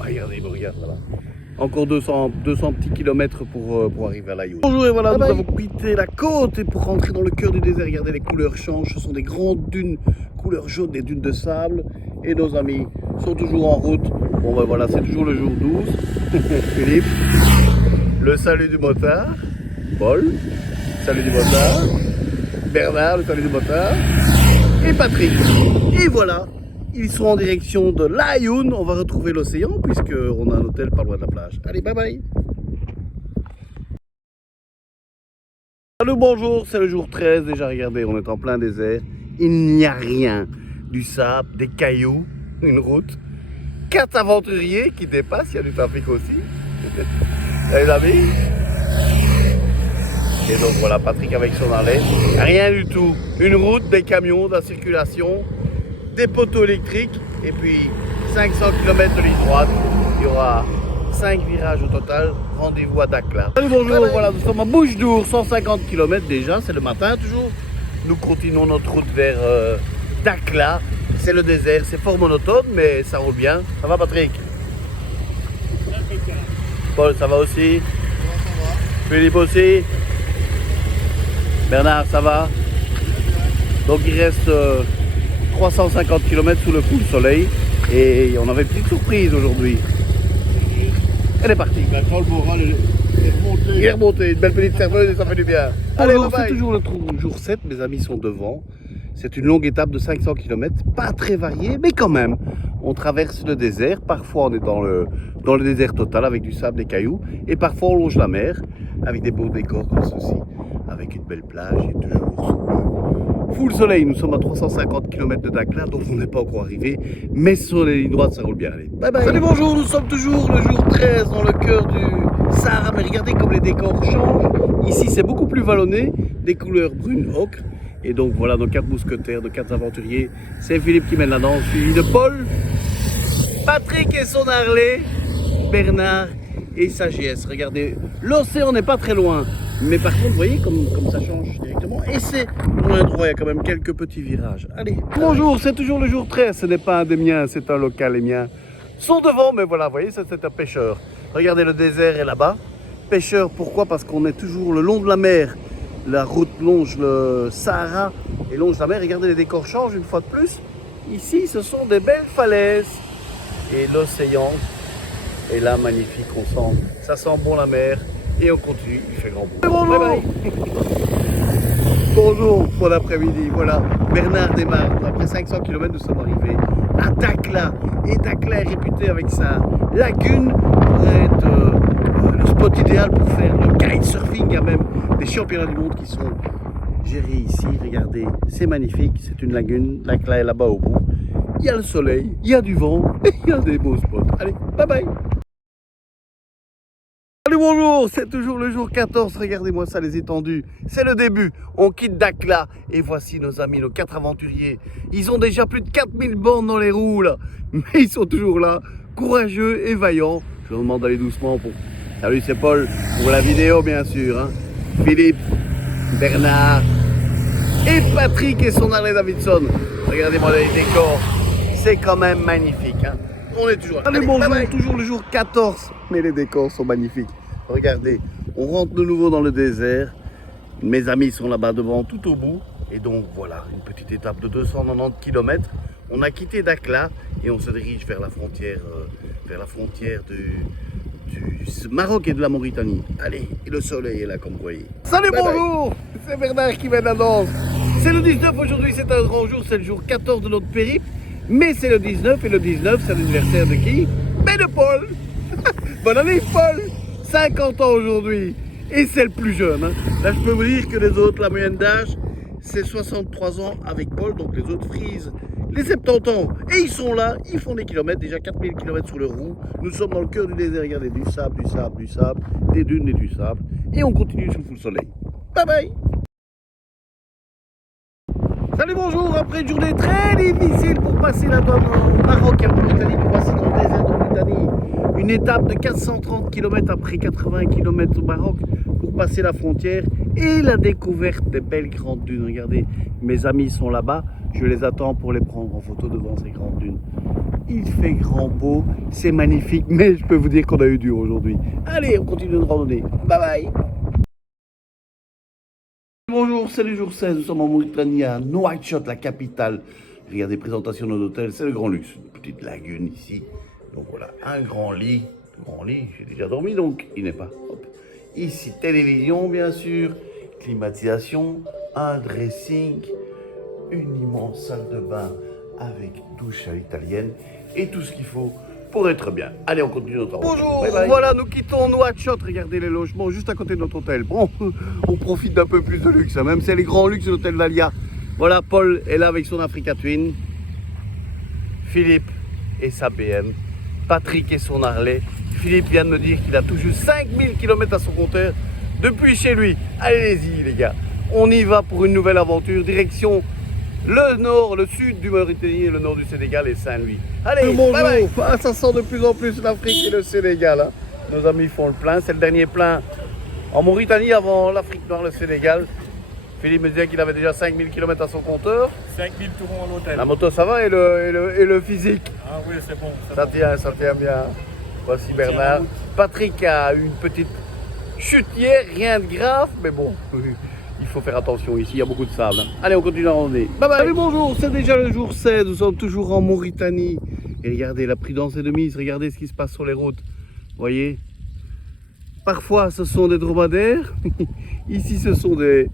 Regardez, il me regarde là-bas. Encore 200 petits kilomètres pour arriver à Laayoune. Bonjour et voilà, nous avons quitté la côte et pour rentrer dans le cœur du désert, regardez les couleurs changent. Ce sont des grandes dunes, couleur jaune, des dunes de sable. Et nos amis sont toujours en route. Bon ben voilà, c'est toujours le jour 12. Philippe, le salut du motard. Paul, salut du motard. Bernard, le salut du motard. Et Patrick. Et voilà, ils sont en direction de Laayoune. On va retrouver l'océan puisqu'on a un hôtel pas loin de la plage. Allez, bye bye. Salut, bonjour, c'est le jour 13. Déjà, regardez, on est en plein désert. Il n'y a rien. Du sable, des cailloux, une route. 4 aventuriers qui dépassent, il y a du trafic aussi. Les amis. Et donc voilà, Patrick avec son arlet. Rien du tout. Une route, des camions, de la circulation, des poteaux électriques et puis 500 km de ligne droite. Il y aura 5 virages au total. Rendez-vous à Dakhla. Salut, bonjour, voilà, nous sommes à Bouche d'Our, 150 km déjà, c'est le matin toujours. Nous continuons notre route vers Dakhla. C'est le désert, c'est fort monotone, mais ça roule bien. Ça va, Patrick? Paul, ça va aussi? Philippe aussi? Bernard, ça va? Donc il reste 350 km sous le coup du soleil et on avait une petite surprise aujourd'hui. Elle est partie. Maintenant, le moral est remonté. Il est remonté, une belle petite serveuse et ça fait du bien. Allez, Bonjour, c'est toujours le jour 7, mes amis sont devant. C'est une longue étape de 500 km, pas très variée, mais quand même. On traverse le désert, parfois on est dans le désert total avec du sable, des cailloux, et parfois on longe la mer avec des beaux décors comme ceci, avec une belle plage et toujours full soleil. Nous sommes à 350 km de Dakhla, donc on n'est pas encore arrivé, mais sur les lignes droites ça roule bien. Allez, bye bye. Salut, bonjour, nous sommes toujours le jour 13 dans le cœur du Sahara, mais regardez comme les décors changent. Ici c'est beaucoup plus vallonné, des couleurs brunes ocre. Et donc voilà, nos 4 mousquetaires, nos 4 aventuriers. C'est Philippe qui mène la danse, suivi de Paul, Patrick et son Harley, Bernard et sa GS. Regardez, l'océan n'est pas très loin. Mais par contre, vous voyez comme ça change directement. Et c'est dans l'endroit, il y a quand même quelques petits virages. Allez, bonjour, c'est toujours le jour 13. Ce n'est pas un des miens, c'est un local. Les miens sont devant, mais voilà, vous voyez, c'est un pêcheur. Regardez, le désert est là-bas. Pêcheur, pourquoi? Parce qu'on est toujours le long de la mer. La route longe le Sahara et longe la mer. Regardez, les décors changent une fois de plus. Ici, ce sont des belles falaises. Et l'océan est là, magnifique. On sent, ça sent bon la mer. Et on continue, il fait grand beau. Bonjour. Bye bye. Bonjour, bon après-midi. Voilà, Bernard démarre. Après 500 km, nous sommes arrivés à Dakhla. Et Dakhla est réputé avec sa lagune pour être le spot idéal pour faire le kitesurfing. Il y a même des championnats du monde qui sont gérés ici. Regardez, c'est magnifique. C'est une lagune. Dakhla est là-bas au bout. Il y a le soleil, il y a du vent et il y a des beaux spots. Allez, bye bye. Salut, bonjour, c'est toujours le jour 14. Regardez-moi ça, les étendues. C'est le début. On quitte Dakhla et voici nos amis, nos 4 aventuriers. Ils ont déjà plus de 4000 bornes dans les roues là. Mais ils sont toujours là, courageux et vaillants. Je leur demande d'aller doucement pour... Salut, c'est Paul, pour la vidéo bien sûr. Hein. Philippe, Bernard et Patrick et son Harley Davidson. Regardez-moi les décors, c'est quand même magnifique. Hein. On est toujours là. Allez, bonjour, bye bye. Toujours le jour 14, mais les décors sont magnifiques. Regardez, on rentre de nouveau dans le désert. Mes amis sont là-bas devant, tout au bout. Et donc voilà, une petite étape de 290 km. On a quitté Dakhla et on se dirige vers la frontière du Maroc et de la Mauritanie. Allez, et le soleil est là comme vous voyez. Salut, bye bonjour, c'est Bernard qui mène la danse. C'est le 19 aujourd'hui, c'est un grand jour, c'est le jour 14 de notre périple. Mais c'est le 19 et le 19 c'est l'anniversaire de qui? Mais de Paul. Bonne année Paul. 50 ans aujourd'hui. Et c'est le plus jeune. Hein. Là je peux vous dire que les autres, la moyenne d'âge, c'est 63 ans avec Paul. Donc les autres frisent les 70 ans. Et ils sont là, ils font des kilomètres, déjà 4000 km sur le roue. Nous sommes dans le cœur du désert, regardez, du sable, du sable, du sable, des dunes et du sable. Et on continue sous le soleil. Bye bye. Salut, bonjour, après une journée très difficile pour passer la douane au Maroc et en Mauritanie, pour passer dans le désert de Mauritanie. Une étape de 430 km après 80 km au Maroc pour passer la frontière et la découverte des belles grandes dunes. Regardez, mes amis sont là-bas, je les attends pour les prendre en photo devant ces grandes dunes. Il fait grand beau, c'est magnifique, mais je peux vous dire qu'on a eu dur aujourd'hui. Allez, on continue notre randonnée. Bye bye. Bonjour, c'est le jour 16, nous sommes en Mauritanie, à Nouakchott, la capitale. Regardez, présentation de notre hôtel, c'est le grand luxe. Une petite lagune ici. Donc voilà, un grand lit. J'ai déjà dormi donc il n'est pas. Hop. Ici, télévision bien sûr, climatisation, un dressing, une immense salle de bain avec douche à l'italienne et tout ce qu'il faut pour être bien. Allez, on continue notre route. Bonjour, bye bye. Voilà, nous quittons Nouakchott. Regardez les logements juste à côté de notre hôtel. Bon, on profite d'un peu plus de luxe, hein. Même si c'est les grands luxes de l'hôtel Dalia. Voilà, Paul est là avec son Africa Twin. Philippe et sa BM. Patrick et son Harley. Philippe vient de me dire qu'il a tout juste 5000 km à son compteur depuis chez lui. Allez-y les gars, on y va pour une nouvelle aventure. Direction le nord, le sud du Mauritanie, le nord du Sénégal et Saint-Louis. Allez, bonjour. Bye bye. Ah, ça sent de plus en plus l'Afrique et le Sénégal. Hein. Nos amis font le plein. C'est le dernier plein en Mauritanie avant l'Afrique noire, le Sénégal. Philippe me disait qu'il avait déjà 5000 km à son compteur. 5000 tourons à l'hôtel. La moto ça va et le physique. Ah oui, c'est bon. Ça tient bien. Voici Bernard. Patrick a une petite chute hier, rien de grave, mais bon, il faut faire attention ici, il y a beaucoup de sable. Allez, on continue la randonnée. Bye bye. Salut, bonjour, c'est déjà le jour 16, nous sommes toujours en Mauritanie. Et regardez, la prudence est de mise, regardez ce qui se passe sur les routes. Vous voyez, parfois ce sont des dromadaires, ici ce sont des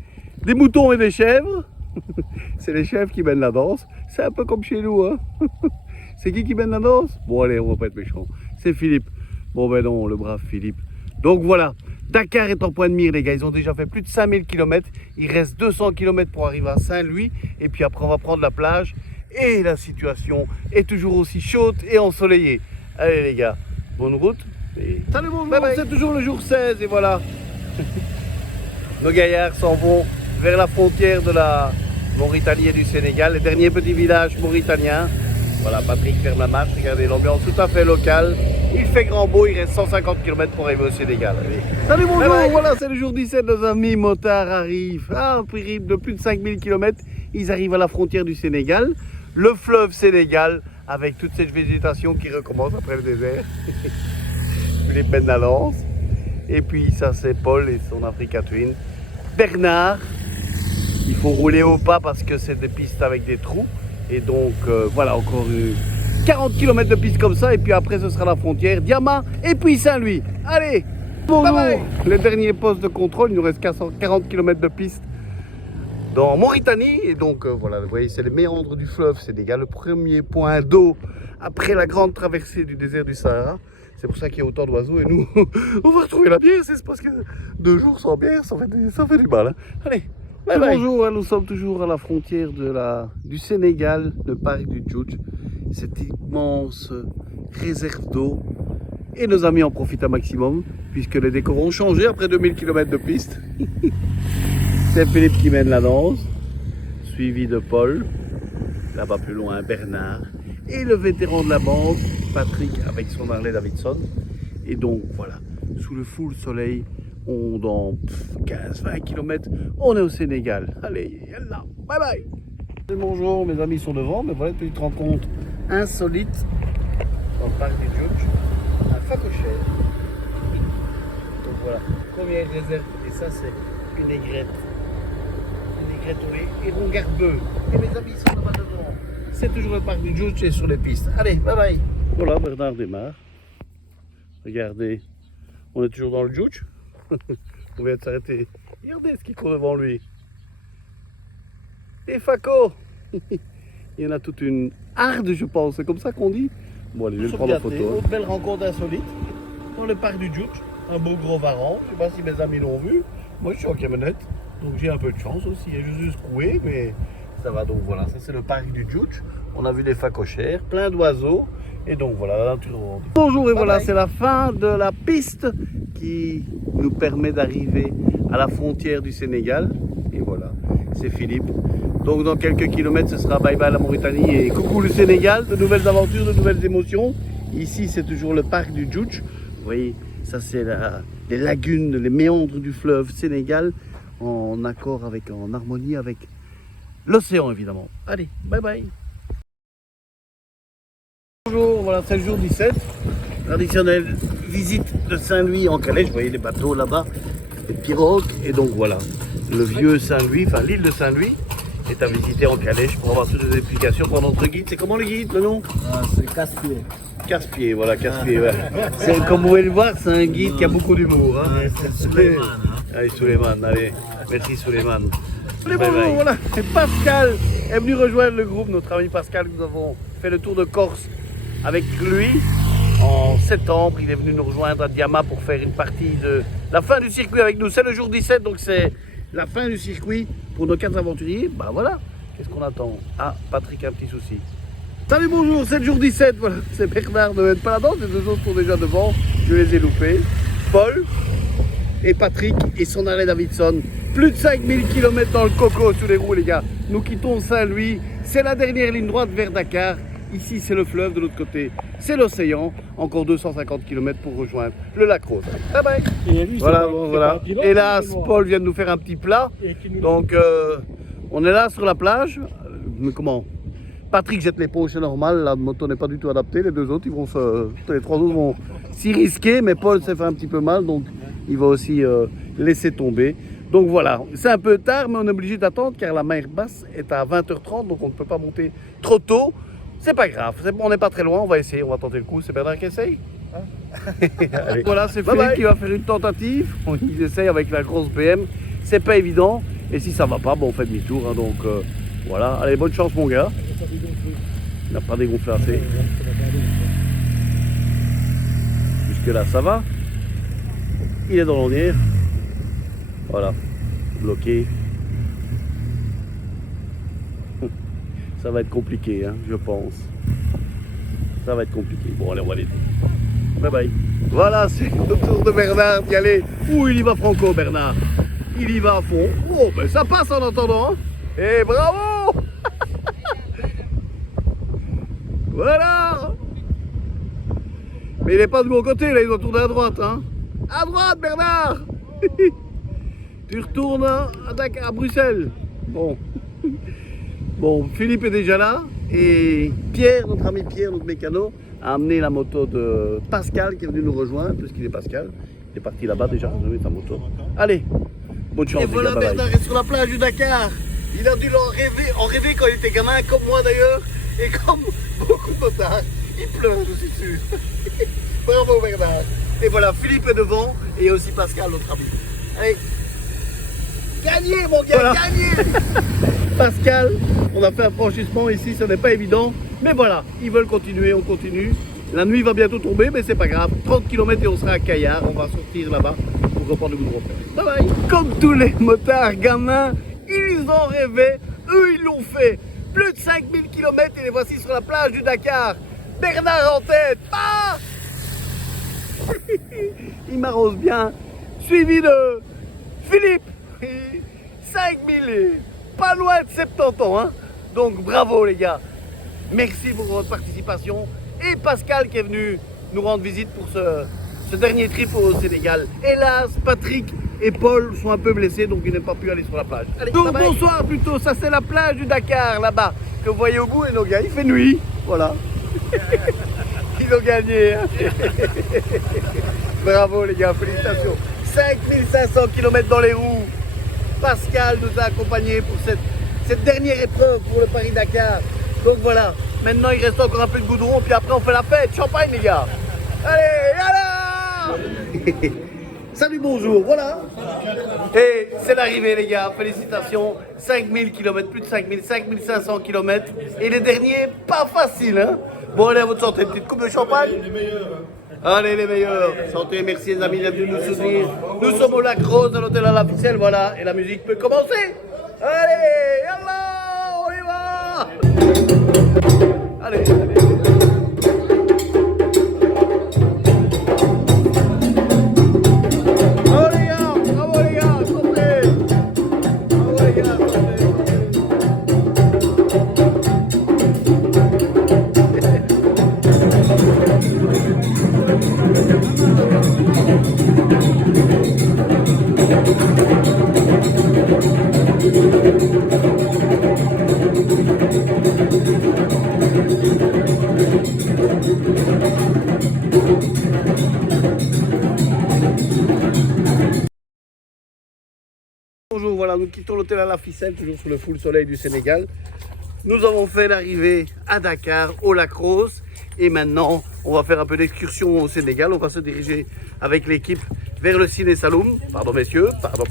moutons et des chèvres. C'est les chèvres qui mènent la danse, c'est un peu comme chez nous. Hein. C'est qui mène la danse? Bon allez, on va pas être méchant. C'est Philippe. Bon ben non, le brave Philippe. Donc voilà, Dakar est en point de mire les gars. Ils ont déjà fait plus de 5000 km. Il reste 200 km pour arriver à Saint-Louis. Et puis après on va prendre la plage. Et la situation est toujours aussi chaude et ensoleillée. Allez les gars, bonne route. Et... Salut, bonjour, c'est toujours le jour 16 et voilà. Nos gaillards s'en vont vers la frontière de la Mauritanie et du Sénégal. Les derniers petits villages mauritaniens. Voilà, Patrick ferme la marche, regardez l'ambiance tout à fait locale. Il fait grand beau, il reste 150 km pour arriver au Sénégal. Allez. Salut, bonjour, bye bye. Voilà, c'est le jour 17, nos amis motards arrivent. Ah, un périple de plus de 5000 km, ils arrivent à la frontière du Sénégal. Le fleuve Sénégal, avec toute cette végétation qui recommence après le désert. Philippe mène la lance. Et puis ça, c'est Paul et son Africa Twin. Bernard, il faut rouler au pas parce que c'est des pistes avec des trous. Et donc voilà, encore 40 km de piste comme ça. Et puis après ce sera la frontière, Diama et puis Saint-Louis. Allez, bonjour. Bye bye. Les derniers postes de contrôle, il nous reste 40 km de piste dans Mauritanie. Et donc voilà, vous voyez, c'est les méandres du fleuve Sénégal, le premier point d'eau après la grande traversée du désert du Sahara. C'est pour ça qu'il y a autant d'oiseaux. Et nous, on va retrouver la bière. C'est parce que 2 jours sans bière, ça fait du mal. Hein. Allez. Bye bye. Bonjour, nous sommes toujours à la frontière du Sénégal, le parc du Djoudj, cette immense réserve d'eau. Et nos amis en profitent un maximum, puisque les décors ont changé après 2000 km de piste. C'est Philippe qui mène la danse, suivi de Paul, là-bas plus loin Bernard, et le vétéran de la bande, Patrick, avec son Harley Davidson. Et donc voilà, sous le full soleil, dans 15-20 km, on est au Sénégal. Allez, là, bye bye. Bonjour, mes amis sont devant, mais voilà une petite rencontre insolite dans le parc du Djoudj, un phacochère. Donc voilà, première réserve, et ça c'est une aigrette. Une aigrette au héron garbeux. Et mes amis sont là-bas devant. C'est toujours le parc du Djoudj et sur les pistes. Allez, bye bye. Voilà, Bernard démarre. Regardez, on est toujours dans le Djoudj. On vient de s'arrêter. Regardez ce qui court devant lui. Et Faco. Il y en a toute une Hard, je pense, c'est comme ça qu'on dit. Bon, allez, je vais le prendre en photo. Autre belle rencontre insolite dans le parc du Djoudj. Un beau gros varan. Je sais pas si mes amis l'ont vu. Moi, je suis en camionnette. Donc, j'ai un peu de chance aussi. Je suis secoué, mais ça va. Donc, voilà. Ça, c'est le parc du Djoudj. On a vu des phacochères, plein d'oiseaux. Et donc, voilà, la nature revendique. Bonjour et Bye voilà, bye. c'est la fin de la piste qui nous permet d'arriver à la frontière du Sénégal. Et voilà, c'est Philippe. Donc dans quelques kilomètres, ce sera bye bye la Mauritanie et coucou le Sénégal, de nouvelles aventures, de nouvelles émotions. Ici, c'est toujours le parc du Djoudj. Vous voyez, ça c'est les lagunes, les méandres du fleuve Sénégal, en accord avec, en harmonie avec l'océan évidemment. Allez, bye bye. Bonjour, voilà, c'est le jour 17. Traditionnelle visite de Saint-Louis en calèche. Vous voyez les bateaux là-bas, les pirogues. Et donc voilà, le vieux Saint-Louis, enfin l'île de Saint-Louis, est à visiter en calèche pour avoir toutes les explications pour notre guide. C'est comment le guide, le nom? C'est casse-pied. Casse-pied, voilà, casse-pied. Ouais. Comme vous pouvez le voir, c'est un guide qui a beaucoup d'humour. Hein. C'est Suleiman. Allez, Suleiman, allez. Merci Suleiman. Allez, Bye bonjour, bye. voilà. Et Pascal est venu rejoindre le groupe, notre ami Pascal, nous avons fait le tour de Corse avec lui en septembre. Il est venu nous rejoindre à Diama pour faire une partie de la fin du circuit avec nous. C'est le jour 17, donc c'est la fin du circuit pour nos 4 aventuriers. Bah voilà, qu'est-ce qu'on attend? Ah, Patrick a un petit souci. Salut, bonjour, c'est le jour 17, voilà. C'est Bernard ne être pas là-dedans, les deux autres sont déjà devant, je les ai loupés. Paul et Patrick et son arrêt Davidson. Plus de 5000 km dans le coco sous les roues, les gars. Nous quittons Saint-Louis, c'est la dernière ligne droite vers Dakar. Ici, c'est le fleuve, de l'autre côté, c'est l'océan. Encore 250 km pour rejoindre le lac Rose. Bye bye. Et lui, Voilà, c'est bon, pas voilà. un pilote, Hélas, c'est moi. Paul vient de nous faire un petit plat. Et qui nous- Donc, on est là sur la plage. Mais comment? Patrick jette l'éponge, c'est normal. La moto n'est pas du tout adaptée. Les deux autres, ils vont les 3 autres vont s'y risquer. Mais Paul s'est fait un petit peu mal, donc il va aussi laisser tomber. Donc voilà, c'est un peu tard, mais on est obligé d'attendre car la mer basse est à 20h30, donc on ne peut pas monter trop tôt. C'est pas grave, on n'est pas très loin, on va essayer, on va tenter le coup. C'est Bernard qui essaye. Allez. Voilà, c'est Philippe qui va faire une tentative. Il essaye avec la grosse BM. C'est pas évident. Et si ça va pas, bon, on fait demi-tour. Hein, donc voilà. Allez, bonne chance, mon gars. Il n'a pas dégonflé assez. Jusque là, ça va. Il est dans l'ornière. Voilà. Bloqué. Ça va être compliqué, hein, je pense. Ça va être compliqué. Bon, allez, on va l'aider. Bye bye. Voilà, c'est le tour de Bernard d'y aller. Ouh, il y va franco, Bernard. Il y va à fond. Oh, ben ça passe en entendant. Hein. Et bravo. Voilà. Mais il n'est pas de mon côté, là, il doit tourner à droite. Hein. À droite, Bernard. Tu retournes à Bruxelles. Bon. Bon, Philippe est déjà là. Et Pierre, notre ami Pierre, notre mécano, a amené la moto de Pascal qui est venu nous rejoindre, puisqu'il est Pascal. Il est parti là-bas déjà, il a mis sa moto. Allez, bonne chance. Et voilà, les gars, bye bye. Bernard est sur la plage du Dakar. Il a dû en rêver quand il était gamin, comme moi d'ailleurs, et comme beaucoup de motards. Il pleure, je suis sûr. Bravo Bernard. Et voilà, Philippe est devant, et aussi Pascal, notre ami. Allez, gagnez mon gars, Voilà. gagnez. Pascal, on a fait un franchissement ici, ce n'est pas évident. Mais voilà, ils veulent continuer, on continue. La nuit va bientôt tomber, mais c'est pas grave. 30 km et on sera à Caillard. On va sortir là-bas pour reprendre le goudron. Bye bye. Comme tous les motards gamins, ils ont rêvé. Eux, ils l'ont fait. Plus de 5000 km et les voici sur la plage du Dakar. Bernard en tête. Ah il m'arrose bien. Suivi de Philippe. 5000 et pas loin de 70 ans. Hein. Donc bravo les gars. Merci pour votre participation. Et Pascal qui est venu nous rendre visite pour ce dernier trip au Sénégal. Hélas, Patrick et Paul sont un peu blessés, donc ils n'ont pas pu aller sur la plage. Allez, donc bye bye. Bonsoir plutôt, ça c'est la plage du Dakar là-bas, que vous voyez au bout, et nos gars, il fait nuit. Voilà. Ils ont gagné. Hein. Bravo les gars, félicitations. 5500 km dans les roues. Pascal nous a accompagnés pour cette dernière épreuve pour le Paris-Dakar. Donc voilà, maintenant il reste encore un peu de goudron, puis après on fait la fête. Champagne les gars. Allez, yalla. Salut, bonjour, voilà. Et c'est l'arrivée, les gars. Félicitations. 5000 km, plus de 5000, 5500 km. Et les derniers, pas facile, hein. Bon, allez, à votre santé, une petite coupe de champagne. Les meilleurs. Allez, les meilleurs. Santé, merci, les amis, d'être venus nous soutenir. Nous sommes au Lac Rose, à l'hôtel à la ficelle, voilà. Et la musique peut commencer. Allez, yallah, on y va. Allez, allez. Bonjour, voilà, nous quittons l'hôtel à la ficelle, toujours sous le full soleil du Sénégal. Nous avons fait l'arrivée à Dakar, au Lac Rose. Et maintenant, on va faire un peu d'excursion au Sénégal. On va se diriger avec l'équipe vers le Ciné Saloum. Pardon, messieurs, pardon.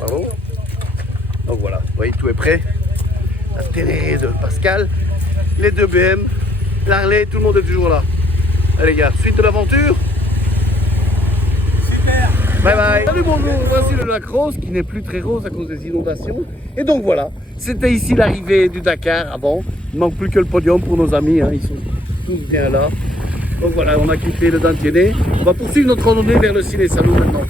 Donc voilà, vous voyez, tout est prêt. La télé de Pascal, les deux BM, l'Harley, tout le monde est toujours là. Allez les gars, suite de l'aventure. Super. Bye bye. Salut, bonjour, voici le Lac Rose qui n'est plus très rose à cause des inondations. Et donc voilà, c'était ici l'arrivée du Dakar avant. Il ne manque plus que le podium pour nos amis, hein. Ils sont tous bien là. Donc voilà, on a quitté le Dantiéné. On va poursuivre notre randonnée vers le Ciné Saloum maintenant.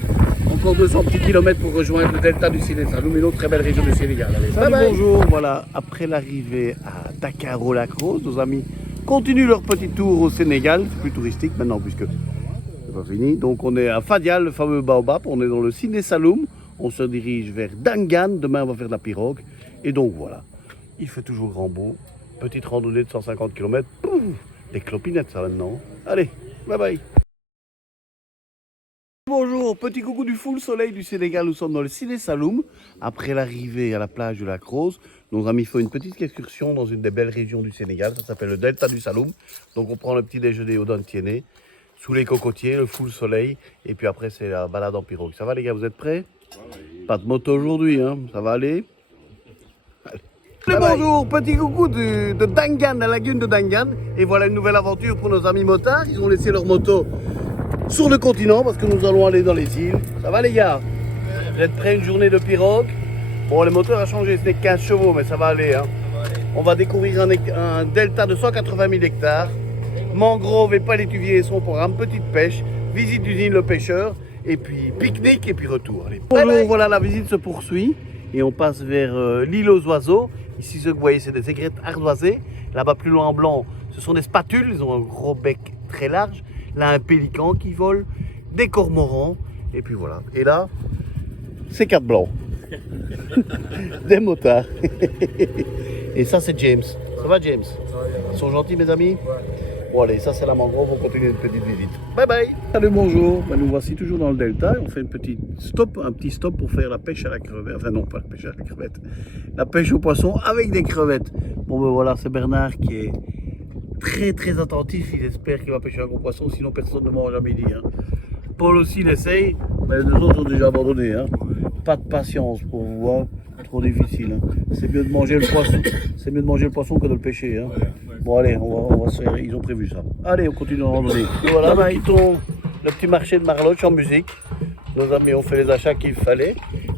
Encore 200 petits kilomètres pour rejoindre le delta du Ciné Saloum, une autre très belle région du Sénégal. Allez, salut, bye. Bonjour, voilà, après l'arrivée à Dakar au Lac Rose, nos amis continuent leur petit tour au Sénégal. C'est plus touristique maintenant puisque c'est pas fini. Donc on est à Fadial, le fameux Baobab, on est dans le Ciné Saloum. On se dirige vers Dangan, demain on va faire de la pirogue. Et donc voilà, il fait toujours grand beau. Petite randonnée de 150 km. Pouf, des clopinettes ça maintenant. Allez, bye bye. Bonjour, petit coucou du full soleil du Sénégal, nous sommes dans le Ciné Saloum. Après l'arrivée à la plage du Lac Rose, nos amis font une petite excursion dans une des belles régions du Sénégal, ça s'appelle le delta du Saloum. Donc on prend le petit déjeuner au Dantiéné, sous les cocotiers, le full soleil, et puis après c'est la balade en pirogue. Ça va les gars, vous êtes prêts? Pas de moto aujourd'hui, hein, ça va aller? Allez, bonjour, petit coucou de Dangan, la lagune de Dangan. Et voilà une nouvelle aventure pour nos amis motards, ils ont laissé leur moto sur le continent parce que nous allons aller dans les îles. Ça va les gars? Vous êtes prêts? Une journée de pirogue? Bon, le moteur a changé, c'était 15 chevaux, mais ça va aller, hein. On va découvrir un delta de 180 000 hectares. Mangrove et palétuviers sont au programme. Petite pêche, visite d'usine Le Pêcheur, et puis pique-nique, et puis retour. Allez. Bonjour, voilà, la visite se poursuit. Et on passe vers l'île aux oiseaux. Ici, ce que vous voyez, c'est des aigrettes ardoisées. Là-bas, plus loin en blanc, ce sont des spatules. Ils ont un gros bec très large. Là, un pélican qui vole, des cormorans. Et puis voilà. Et là, c'est 4 blancs. Des motards. Et ça, c'est James. Ça va, James? Ils sont gentils, mes amis? Bon, allez, ça, c'est la mangrove. On continue une petite visite. Bye bye. Salut, bonjour. Ben, nous voici toujours dans le delta. On fait un petit stop pour faire la pêche à la crevette. Enfin, non, pas la pêche à la crevette. La pêche au poisson avec des crevettes. Bon, ben voilà, c'est Bernard qui est très très attentif. Il espère qu'il va pêcher un gros poisson, sinon personne ne mange à midi, hein. Paul aussi l'essaye, mais les deux autres ont déjà abandonné, hein. Pas de patience pour vous, hein. Trop difficile, hein. C'est mieux de manger le poisson. C'est mieux de manger le poisson que de le pêcher, hein. Bon allez, on va se... ils ont prévu ça. Allez, on continue à randonner. Voilà, nous quittons le petit marché de Marloche en musique. Nos amis ont fait les achats qu'il fallait.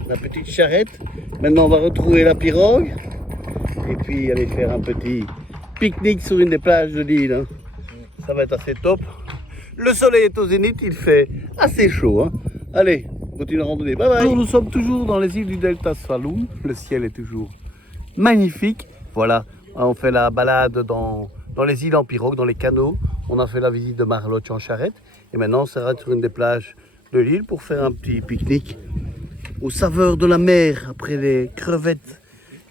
La petite charrette. Maintenant, on va retrouver la pirogue. Et puis aller faire un petit pique-nique sur une des plages de l'île, hein. Ça va être assez top. Le soleil est au zénith, il fait assez chaud, hein. Allez, on continue à randonner. Bye bye. Nous sommes toujours dans les îles du delta Saloum. Le ciel est toujours magnifique. Voilà, on fait la balade dans les îles en pirogue, dans les canaux. On a fait la visite de Marloche en charrette. Et maintenant, on s'arrête sur une des plages de l'île pour faire un petit pique-nique aux saveurs de la mer. Après les crevettes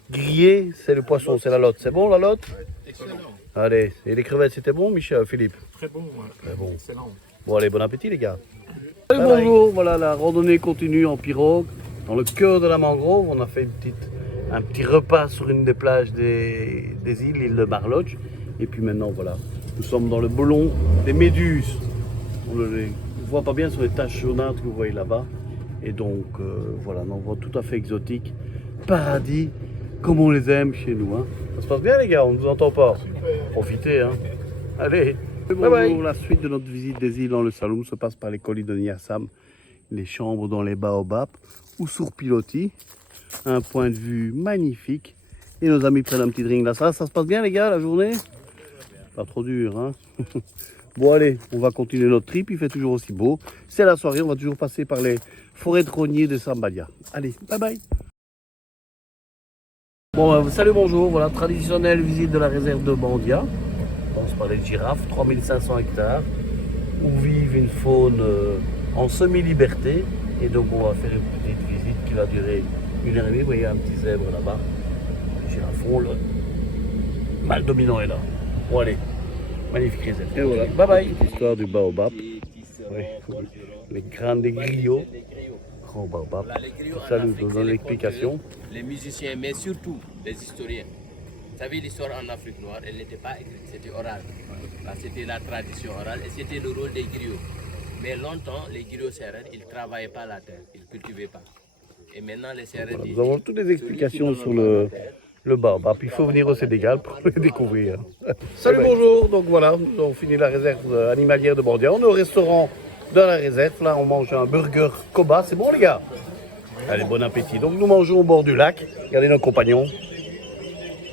grillées, c'est le poisson, c'est la lotte. C'est bon la lotte? Excellent. Allez, et les crevettes, c'était bon, Michel, Philippe? Très bon. Très bon. Excellent. Bon, allez, bon appétit, les gars. Salut, bonjour, voilà, la randonnée continue en pirogue, dans le cœur de la mangrove. On a fait un petit repas sur une des plages des îles, l'île de Marloche. Et puis maintenant, voilà, nous sommes dans le bolon des méduses. On ne les voit pas bien sur les taches jaunâtres que vous voyez là-bas. Et donc voilà, un endroit tout à fait exotique, paradis, comme on les aime chez nous. Hein. Ça se passe bien les gars, on ne nous entend pas. Profitez, hein. Allez, bye bye. La suite de notre visite des îles dans le Saloum se passe par les collines de Niassam, les chambres dans les baobabs ou Sourpiloti. Un point de vue magnifique. Et nos amis prennent un petit drink là. Ça se passe bien les gars la journée? Pas trop dur, hein. Bon allez, on va continuer notre trip, il fait toujours aussi beau. C'est la soirée, on va toujours passer par les forêts de rogniers de Sambadia. Allez, bye bye. Bon, salut, bonjour, voilà, traditionnelle visite de la réserve de Bandia. On passe par les girafes, 3500 hectares, où vivent une faune en semi-liberté. Et donc on va faire une petite visite qui va durer 1h30. Vous voyez un petit zèbre là-bas. Les girafons, le mâle dominant est là. Bon allez. Magnifique réserve. Et voilà, bye bye. Histoire du baobab. Oui. Les crânes des griots. Grand baobab. Ça nous donne l'explication. Les musiciens, mais surtout les historiens. Vous savez, l'histoire en Afrique noire, elle n'était pas écrite, c'était oral. C'était la tradition orale et c'était le rôle des griots. Mais longtemps, les griots sérères, ils ne travaillaient pas la terre, ils ne cultivaient pas. Et maintenant, les sérères... Voilà, nous avons toutes les explications sur le baobab. Il faut venir au Sénégal pour le découvrir. Salut, bonjour. Donc voilà, nous avons fini la réserve animalière de Bandia. On est au restaurant de la réserve. Là, on mange un burger Koba. C'est bon, les gars? Allez, bon appétit. Donc, nous mangeons au bord du lac. Regardez nos compagnons.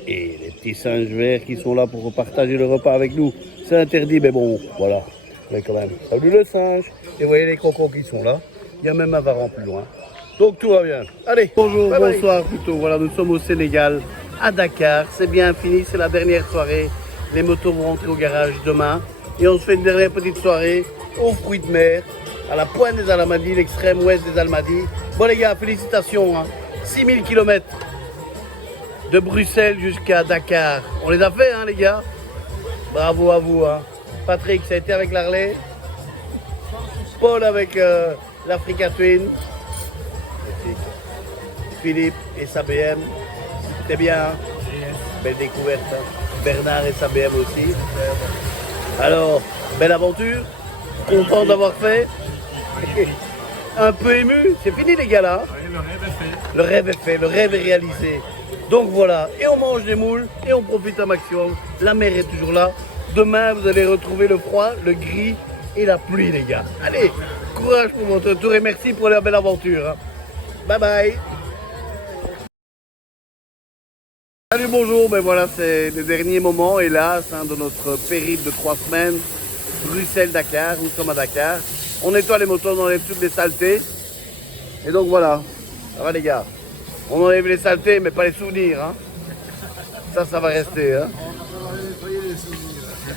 Et les petits singes verts qui sont là pour partager le repas avec nous. C'est interdit, mais bon, voilà. Mais quand même, salut le singe. Et vous voyez les crocos qui sont là. Il y a même un varan plus loin. Donc tout va bien. Allez, bonjour, bye bonsoir bye. Plutôt. Voilà, nous sommes au Sénégal, à Dakar. C'est bien fini, c'est la dernière soirée. Les motos vont rentrer au garage demain. Et on se fait une dernière petite soirée aux fruits de mer, à la pointe des Almadies, l'extrême ouest des Almadies. Bon les gars, félicitations. Hein. 6000 km de Bruxelles jusqu'à Dakar. On les a fait, hein, les gars. Bravo à vous. Hein. Patrick, ça a été avec l'Harley. Paul avec l'Africa Twin. Philippe et sa BM. C'était bien. Hein. Belle découverte. Hein. Bernard et sa BM aussi. Alors, belle aventure. Content d'avoir fait. Un peu ému. C'est fini les gars là. Oui, le rêve est fait. Le rêve est fait, le rêve est réalisé. Donc voilà, et on mange des moules et on profite un maximum. La mer est toujours là. Demain, vous allez retrouver le froid, le gris et la pluie, les gars. Allez, courage pour votre tour et merci pour la belle aventure. Hein. Bye bye. Salut, bonjour. Ben voilà, c'est les derniers moments, hélas, hein, de notre périple de 3 semaines. Bruxelles-Dakar, nous sommes à Dakar. On nettoie les motos, on enlève toutes les saletés. Et donc voilà, ça va les gars. On enlève les saletés, mais pas les souvenirs. Hein. Ça va rester. Hein.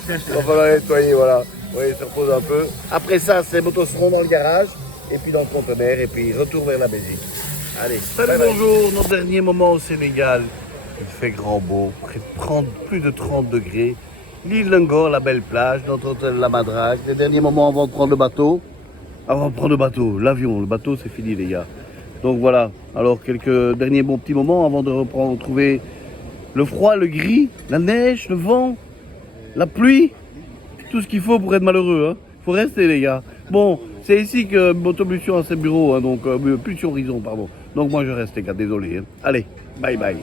On va falloir les nettoyer, voilà. Oui, se repose un peu. Après ça, ces motos seront dans le garage, et puis dans le conteneur, et puis retour vers la Belgique. Allez, salut, bonjour. Notre dernier moment au Sénégal. Il fait grand beau, plus de 30 degrés. L'île Lengor, la belle plage, notre hôtel La Madrague. Les derniers moments avant de prendre le bateau. Avant de prendre le bateau, l'avion. Le bateau, c'est fini, les gars. Donc voilà, alors quelques derniers bons petits moments avant de retrouver le froid, le gris, la neige, le vent, la pluie, tout ce qu'il faut pour être malheureux. Hein. Faut rester les gars. Bon, c'est ici que Motoblution a ses bureaux, hein, donc Pulsion Horizon, pardon. Donc moi je reste les gars, désolé. Hein. Allez, bye bye.